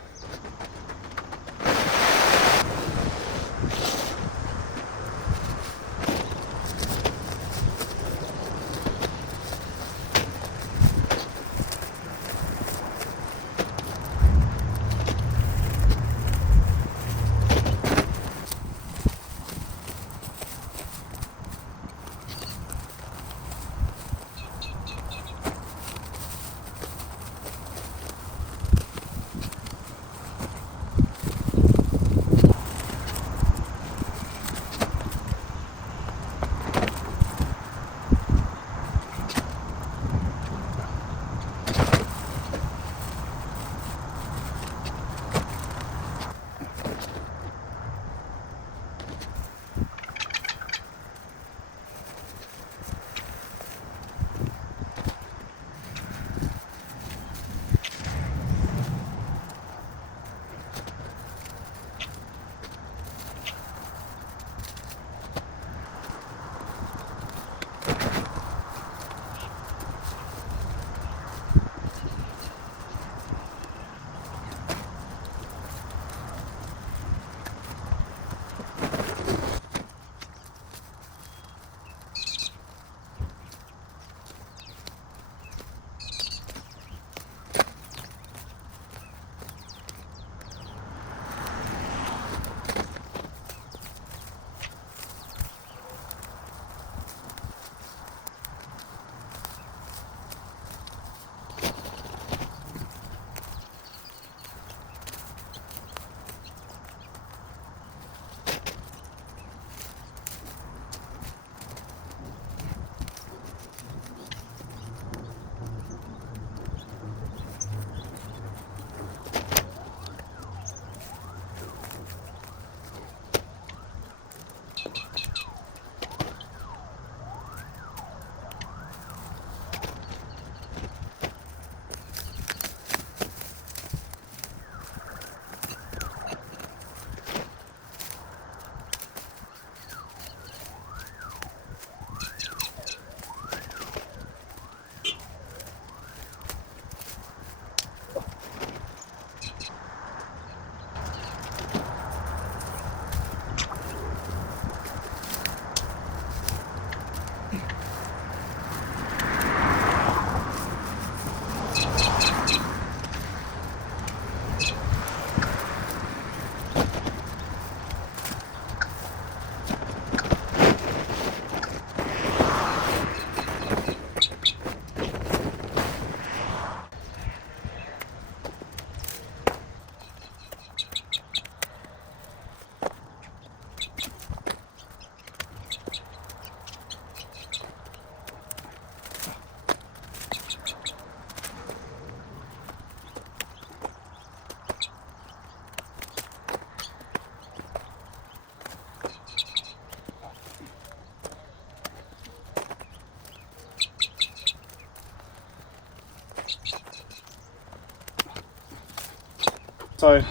So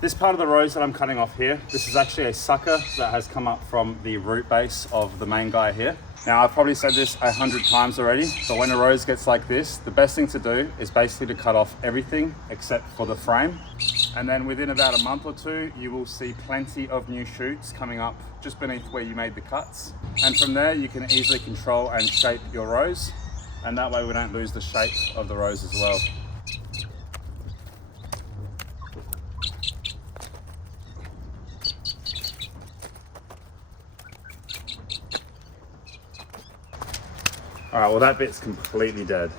this part of the rose that I'm cutting off here, this is actually a sucker that has come up from the root base of the main guy here. Now, I've probably said this 100 times already, but when a rose gets like this, the best thing to do is basically to cut off everything except for the frame. And then within about a month or two, you will see plenty of new shoots coming up just beneath where you made the cuts. And from there, you can easily control and shape your rose. And that way we don't lose the shape of the rose as well. All right, well that bit's completely dead.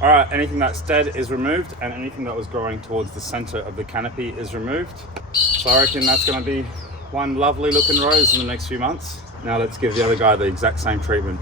All right, anything that's dead is removed, and anything that was growing towards the center of the canopy is removed. So I reckon that's gonna be one lovely looking rose in the next few months. Now let's give the other guy the exact same treatment.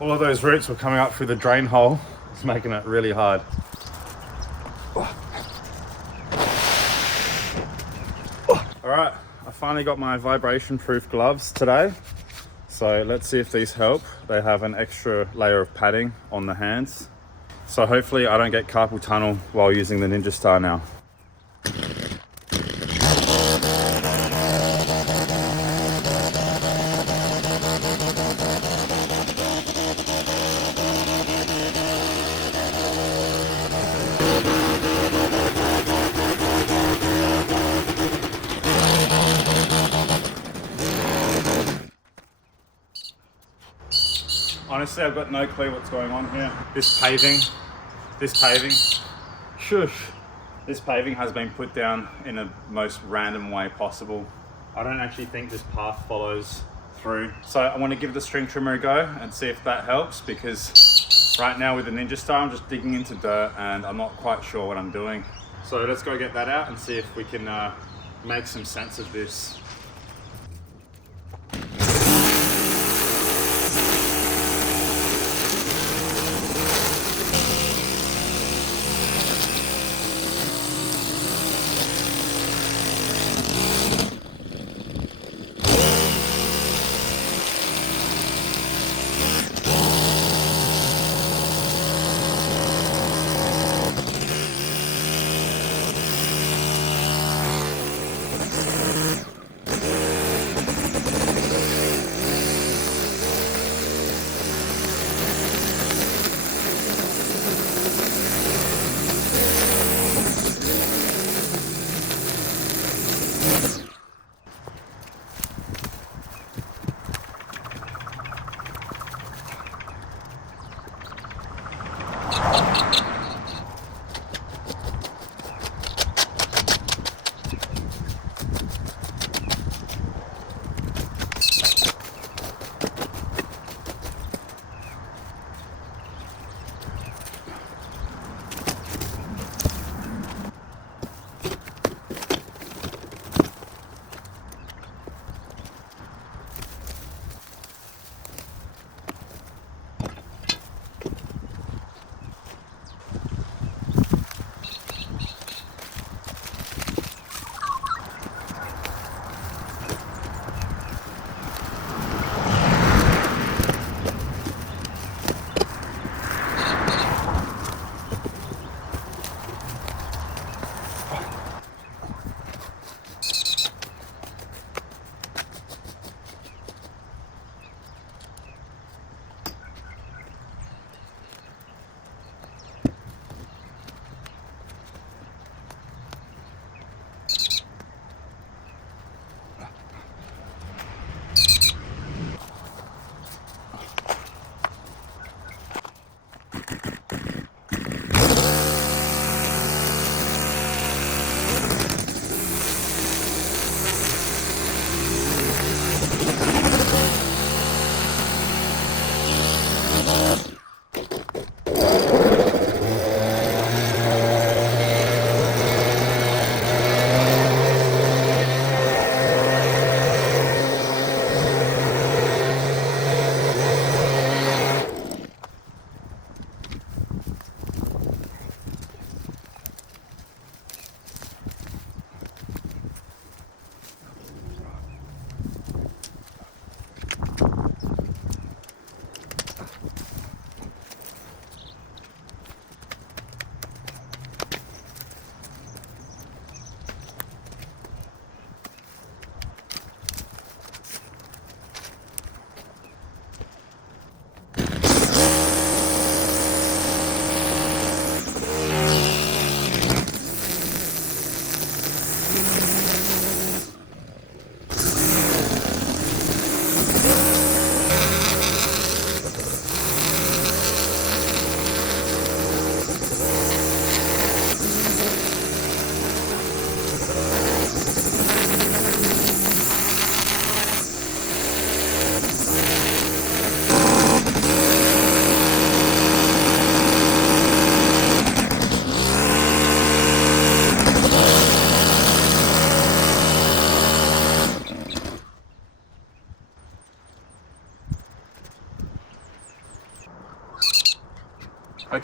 All of those roots were coming up through the drain hole. It's making it really hard. All right, I finally got my vibration-proof gloves today. So let's see if these help. They have an extra layer of padding on the hands. So hopefully I don't get carpal tunnel while using the Ninja Star now. Honestly, I've got no clue what's going on here. This paving, shush. This paving has been put down in the most random way possible. I don't actually think this path follows through. So I want to give the string trimmer a go and see if that helps, because right now with the Ninja Star, I'm just digging into dirt and I'm not quite sure what I'm doing. So let's go get that out and see if we can make some sense of this.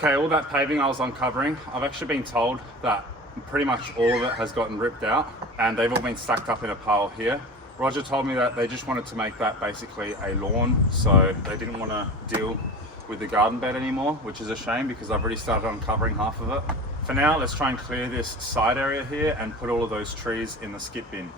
Okay, all that paving I was uncovering, I've actually been told that pretty much all of it has gotten ripped out and they've all been stacked up in a pile here. Roger told me that they just wanted to make that basically a lawn, so they didn't want to deal with the garden bed anymore, which is a shame because I've already started uncovering half of it. For now, let's try and clear this side area here and put all of those trees in the skip bin.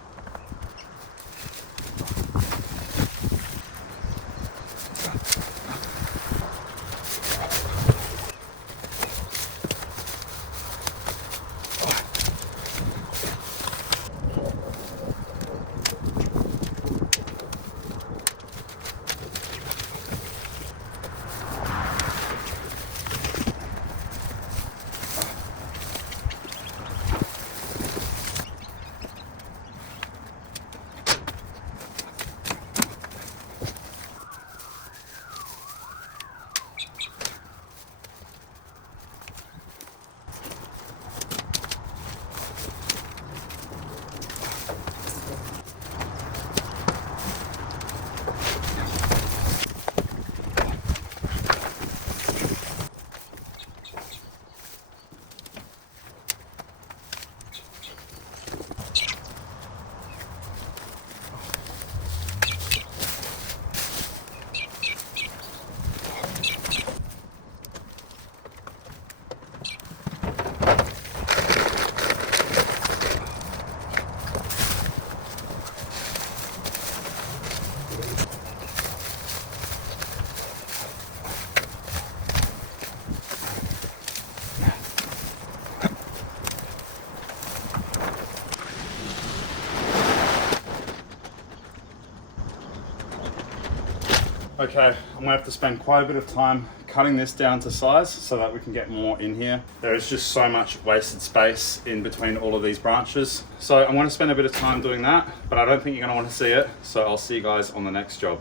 Okay, I'm gonna have to spend quite a bit of time cutting this down to size so that we can get more in here. There is just so much wasted space in between all of these branches. So I'm gonna spend a bit of time doing that, but I don't think you're gonna want to see it. So I'll see you guys on the next job.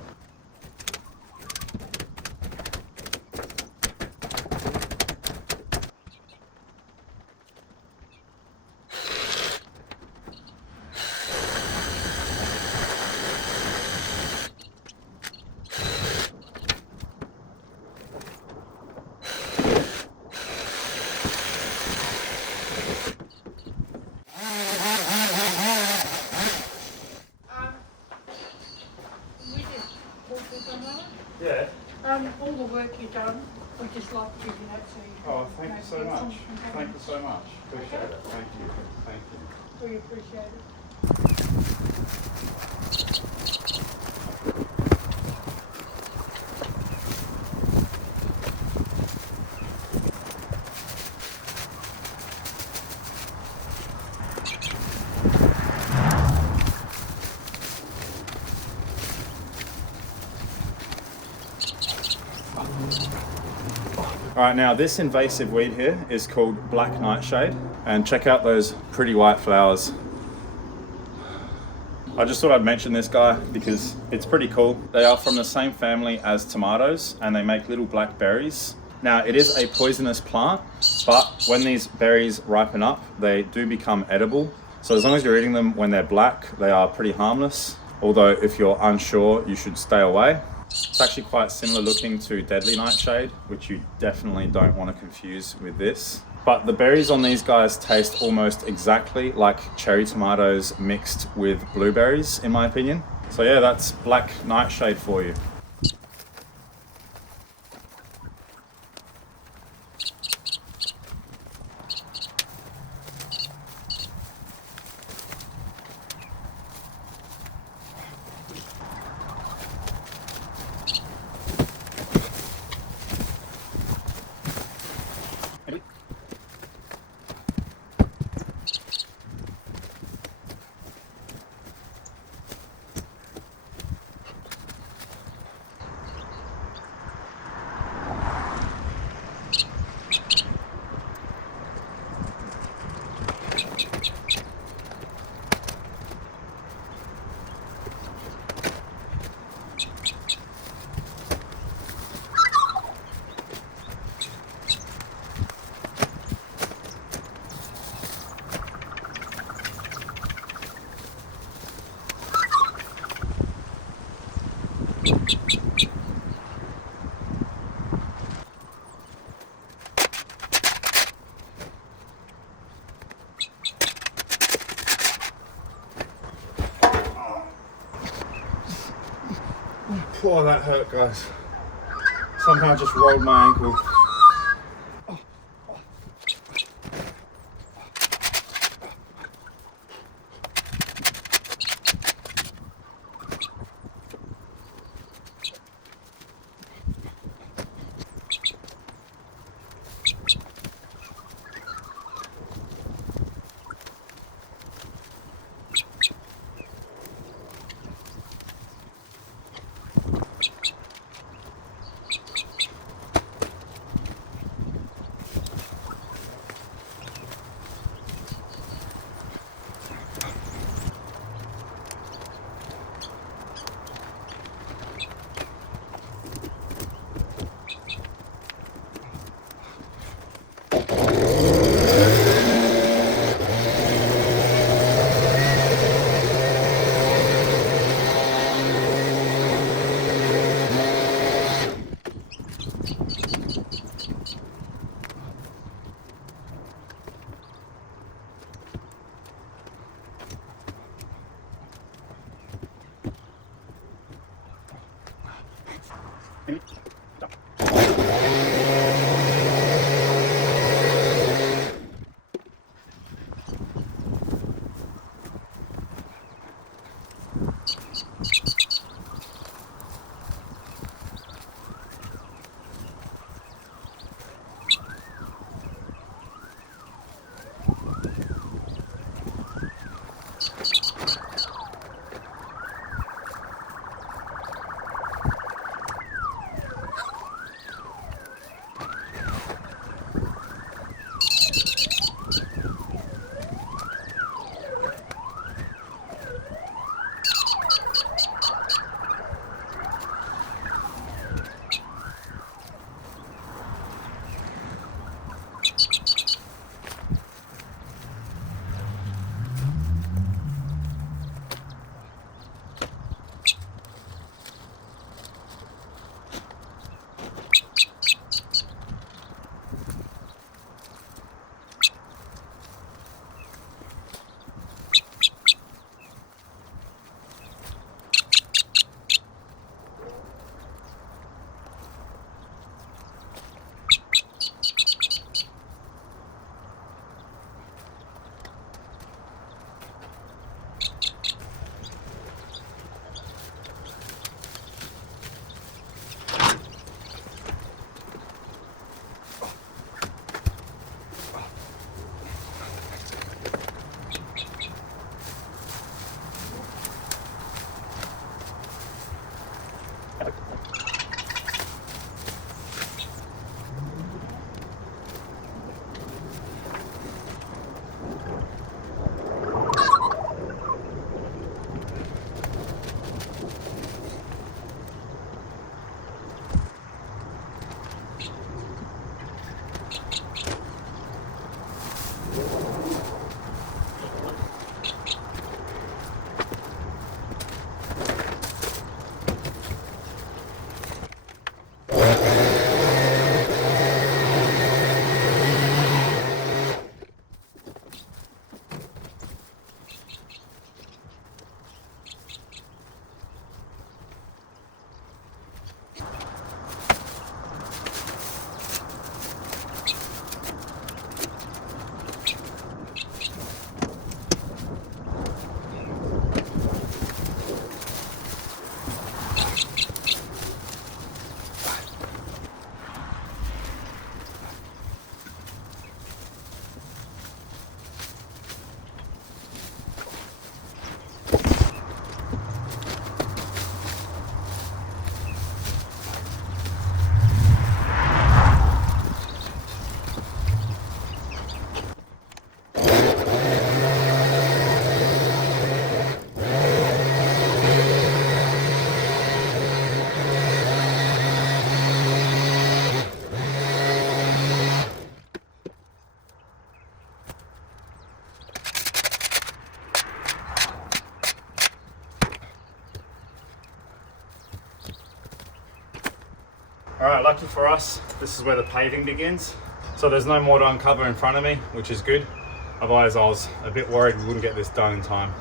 We just talked to someone. Yeah. All the work you've done, we just like to give you that so you can. Oh, thank you so get much. some Thank you so much. Appreciate it. Thank you. Thank you. We appreciate it. All right, now this invasive weed here is called black nightshade, and check out those pretty white flowers. I just thought I'd mention this guy because it's pretty cool. They are from the same family as tomatoes and they make little black berries. Now it is a poisonous plant, but when these berries ripen up, they do become edible. So as long as you're eating them when they're black, they are pretty harmless. Although if you're unsure, you should stay away. It's actually quite similar looking to deadly nightshade, which you definitely don't want to confuse with this. But the berries on these guys taste almost exactly like cherry tomatoes mixed with blueberries, in my opinion. So yeah, that's black nightshade for you. Oh, that hurt, guys. Somehow just rolled my ankle. All right, lucky for us, this is where the paving begins. So there's no more to uncover in front of me, which is good. Otherwise I was a bit worried we wouldn't get this done in time.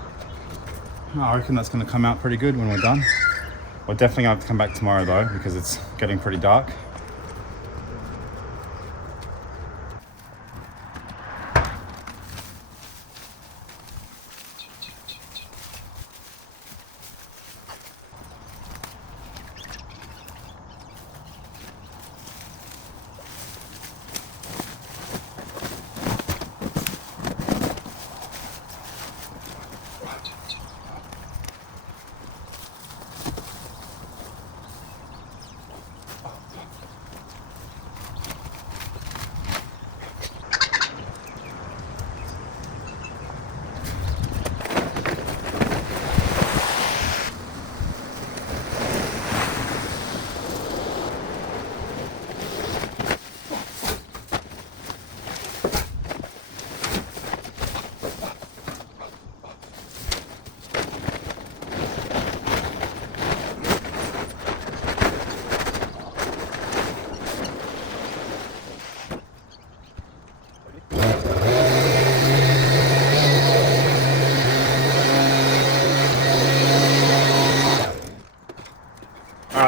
I reckon that's gonna come out pretty good when we're done. We're definitely going to have to come back tomorrow though, because it's getting pretty dark.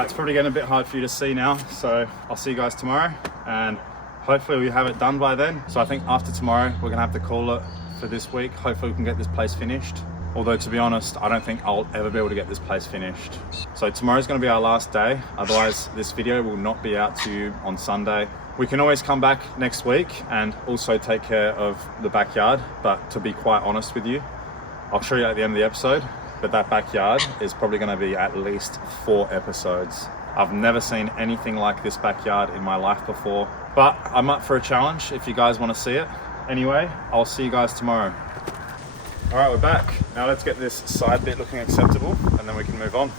It's probably getting a bit hard for you to see now, so I'll see you guys tomorrow and hopefully we have it done by then. So I think after tomorrow we're gonna have to call it for this week. Hopefully we can get this place finished, although to be honest I don't think I'll ever be able to get this place finished. So tomorrow's gonna be our last day, otherwise this video will not be out to you on Sunday. We can always come back next week and also take care of the backyard, but to be quite honest with you, I'll show you at the end of the episode, but that backyard is probably going to be at least 4 episodes. I've never seen anything like this backyard in my life before, but I'm up for a challenge if you guys want to see it. Anyway, I'll see you guys tomorrow. All right, we're back. Now let's get this side bit looking acceptable and then we can move on.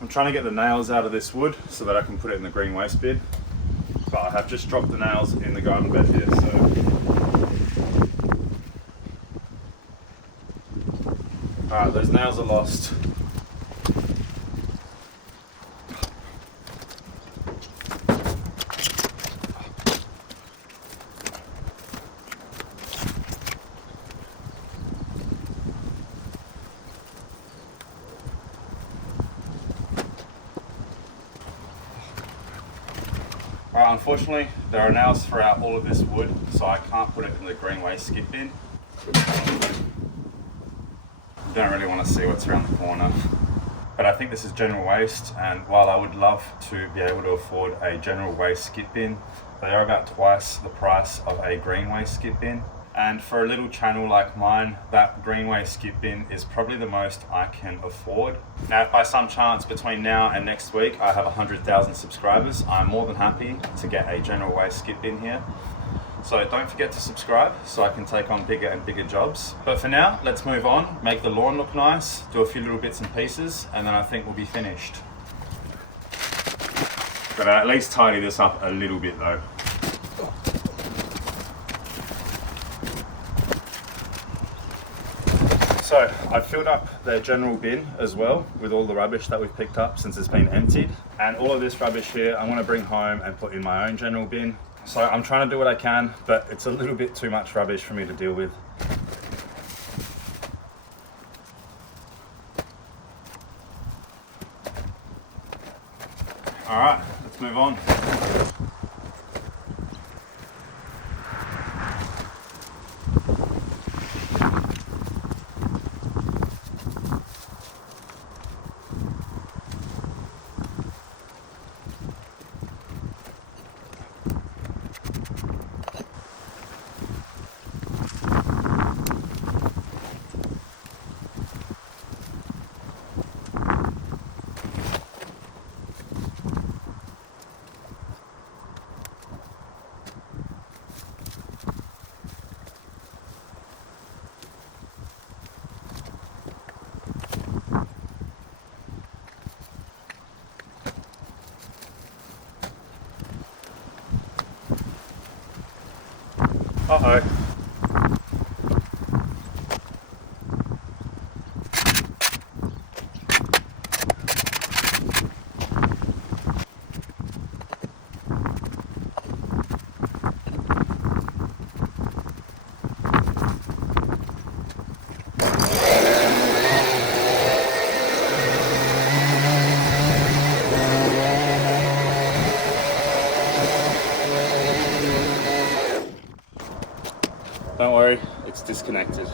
I'm trying to get the nails out of this wood so that I can put it in the green waste bin, but I have just dropped the nails in the garden bed here, so. Alright, those nails are lost. Alright, unfortunately, there are nails throughout all of this wood, so I can't put it in the green waste skip bin. Don't really want to see what's around the corner. But I think this is general waste, and while I would love to be able to afford a general waste skip bin, they are about twice the price of a green waste skip bin. And for a little channel like mine, that green waste skip bin is probably the most I can afford. Now, if by some chance between now and next week I have 100,000 subscribers, I'm more than happy to get a general waste skip bin here. So don't forget to subscribe so I can take on bigger and bigger jobs. But for now, let's move on, make the lawn look nice, do a few little bits and pieces, and then I think we'll be finished. Gotta at least tidy this up a little bit though. So I've filled up the general bin as well with all the rubbish that we've picked up since it's been emptied. And all of this rubbish here, I'm gonna bring home and put in my own general bin. So I'm trying to do what I can, but it's a little bit too much rubbish for me to deal with. All right, let's move on. Uh-oh. Don't worry, it's disconnected.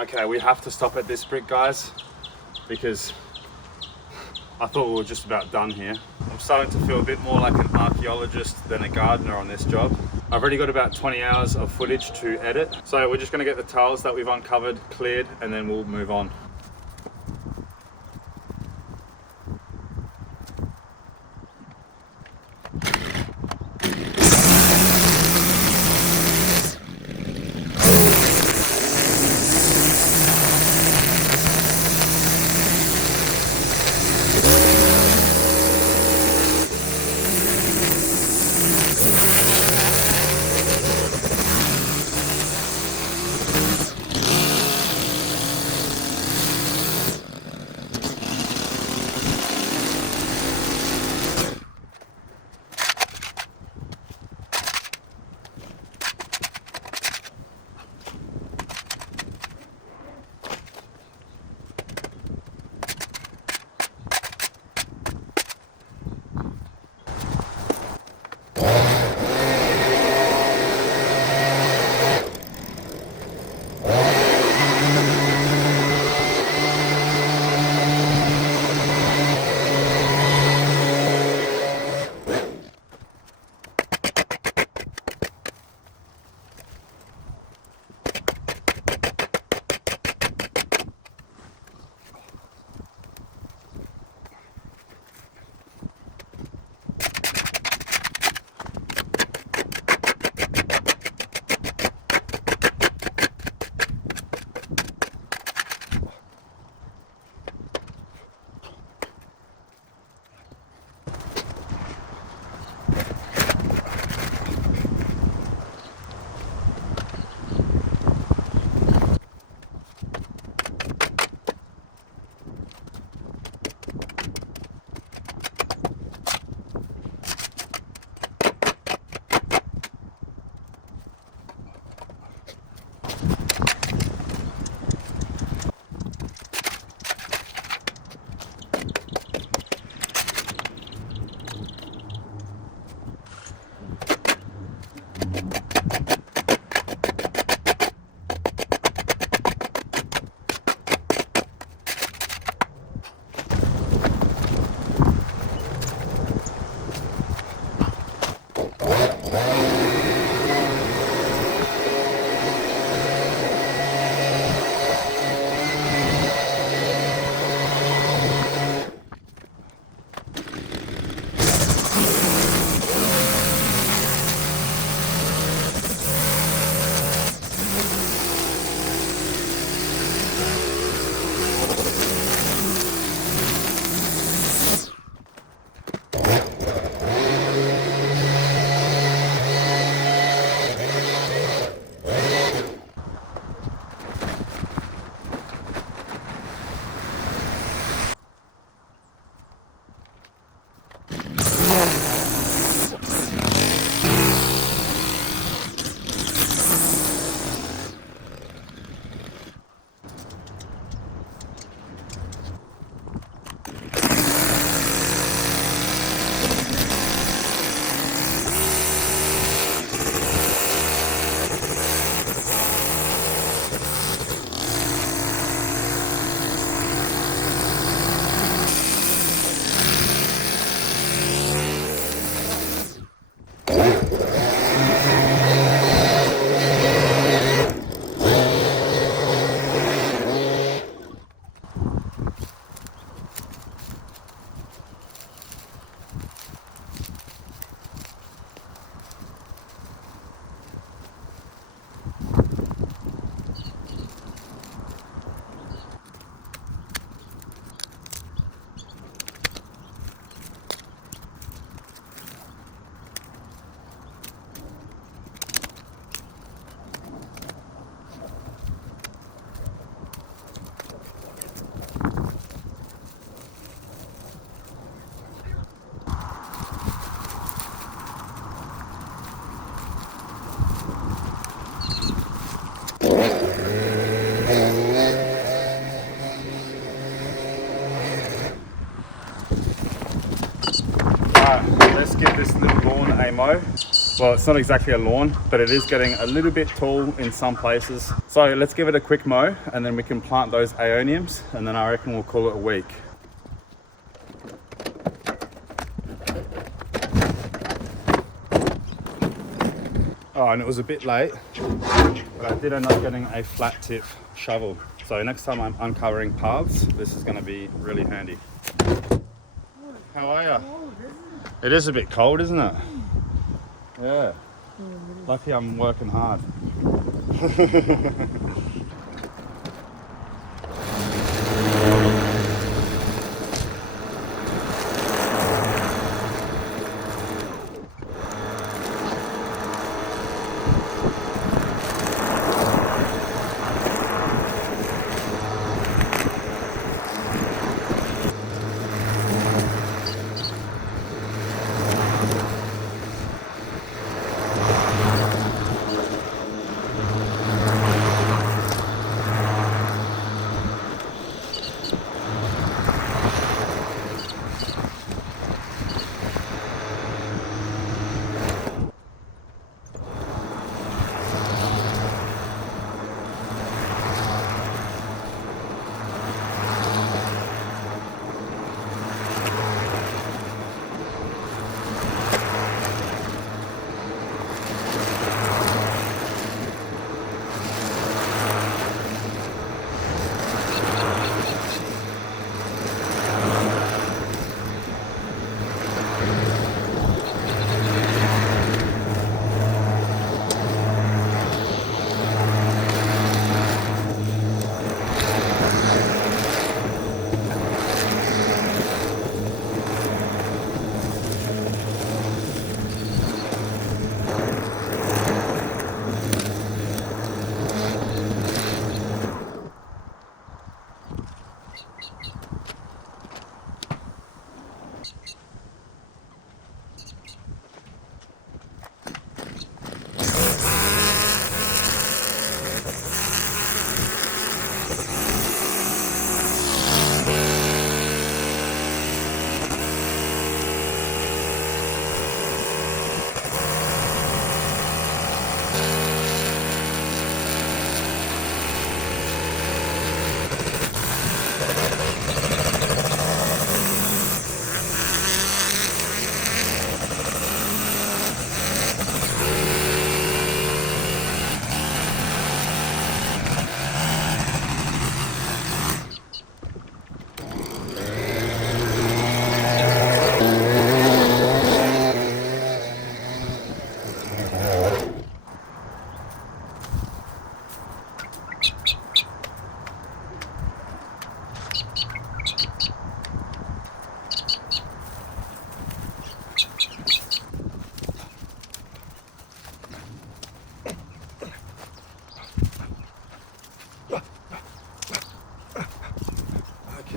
Okay, we have to stop at this brick, guys, because I thought we were just about done here. I'm starting to feel a bit more like an archaeologist than a gardener on this job. I've already got about 20 hours of footage to edit, so we're just gonna get the tiles that we've uncovered cleared and then we'll move on. little lawn a mow. Well, it's not exactly a lawn, but it is getting a little bit tall in some places. So let's give it a quick mow and then we can plant those aeoniums, and then I reckon we'll call it a week. Oh, and it was a bit late, but I did end up getting a flat tip shovel. So next time I'm uncovering paths, this is going to be really handy. How are you? It is a bit cold, isn't it? Yeah. Lucky I'm working hard.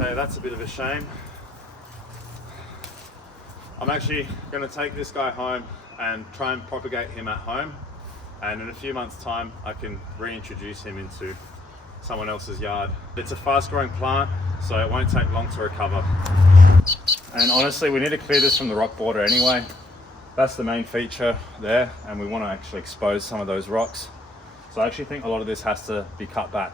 Okay, that's a bit of a shame. I'm actually going to take this guy home and try and propagate him at home, and in a few months' time I can reintroduce him into someone else's yard. It's a fast-growing plant, so it won't take long to recover. And honestly, we need to clear this from the rock border anyway. That's the main feature there, and we want to actually expose some of those rocks. So I actually think a lot of this has to be cut back.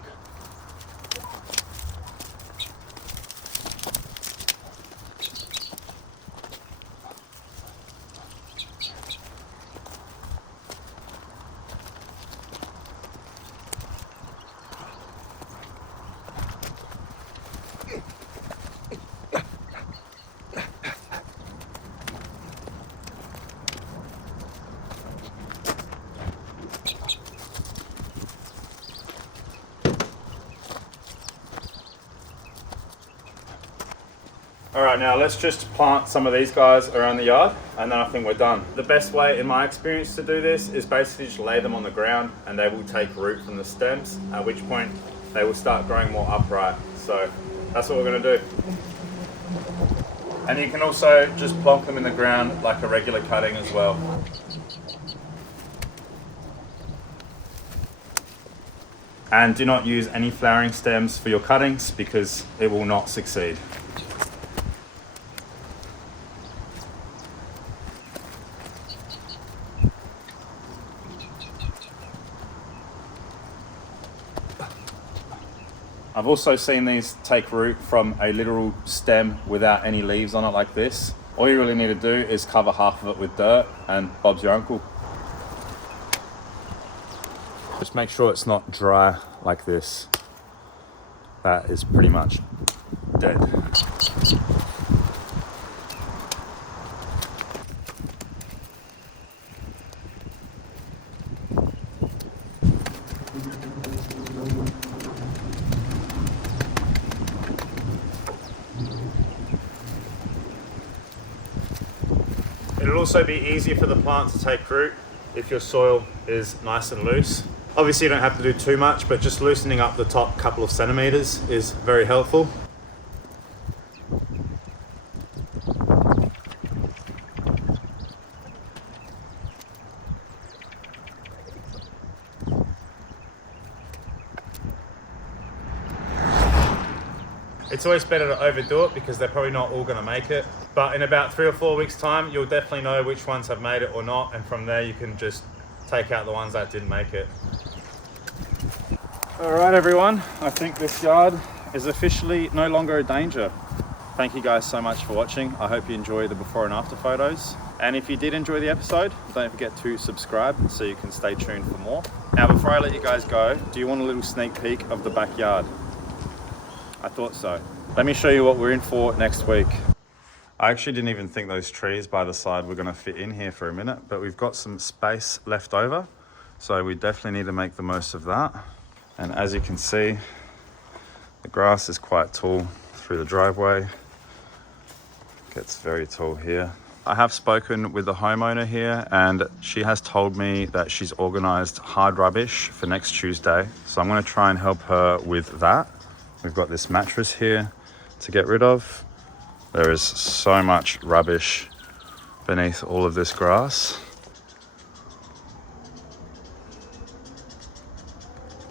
All right, now let's just plant some of these guys around the yard, and then I think we're done. The best way, in my experience, to do this is basically just lay them on the ground and they will take root from the stems, at which point they will start growing more upright. So that's what we're gonna do. And you can also just plonk them in the ground like a regular cutting as well. And do not use any flowering stems for your cuttings because it will not succeed. I've also seen these take root from a literal stem without any leaves on it like this. All you really need to do is cover half of it with dirt and Bob's your uncle. Just make sure it's not dry like this. That is pretty much dead. It'll also be easier for the plant to take root if your soil is nice and loose. Obviously you don't have to do too much, but just loosening up the top couple of centimeters is very helpful. It's always better to overdo it because they're probably not all going to make it. But in about 3 or 4 weeks time, you'll definitely know which ones have made it or not. And from there, you can just take out the ones that didn't make it. All right, everyone. I think this yard is officially no longer a danger. Thank you guys so much for watching. I hope you enjoy the before and after photos. And if you did enjoy the episode, don't forget to subscribe so you can stay tuned for more. Now, before I let you guys go, do you want a little sneak peek of the backyard? I thought so. Let me show you what we're in for next week. I actually didn't even think those trees by the side were going to fit in here for a minute, but we've got some space left over, so we definitely need to make the most of that. And as you can see, the grass is quite tall through the driveway. It gets very tall here. I have spoken with the homeowner here, and she has told me that she's organized hard rubbish for next Tuesday, so I'm going to try and help her with that. We've got this mattress here to get rid of. There is so much rubbish beneath all of this grass.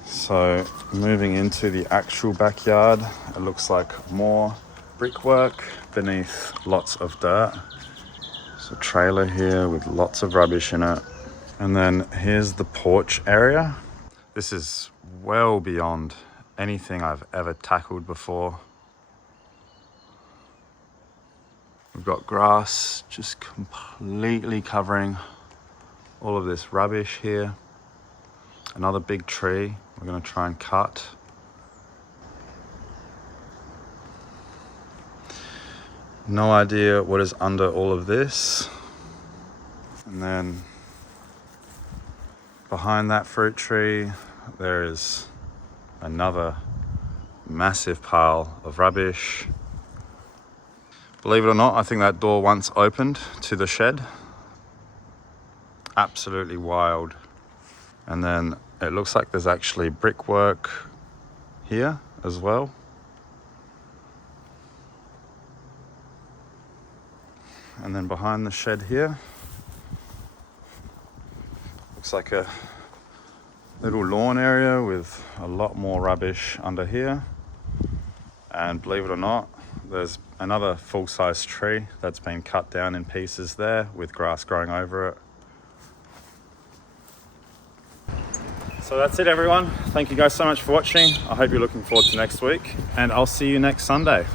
So moving into the actual backyard, it looks like more brickwork beneath lots of dirt. There's a trailer here with lots of rubbish in it. And then here's the porch area. This is well beyond anything I've ever tackled before. We've got grass just completely covering all of this rubbish here. Another big tree we're going to try and cut. No idea what is under all of this. And then behind that fruit tree, there is another massive pile of rubbish. Believe it or not, I think that door once opened to the shed. Absolutely wild. And then it looks like there's actually brickwork here as well. And then behind the shed here, looks like a little lawn area with a lot more rubbish under here. And believe it or not, there's another full-size tree that's been cut down in pieces there with grass growing over it. So that's it, everyone. Thank you guys so much for watching. I hope you're looking forward to next week, and I'll see you next Sunday.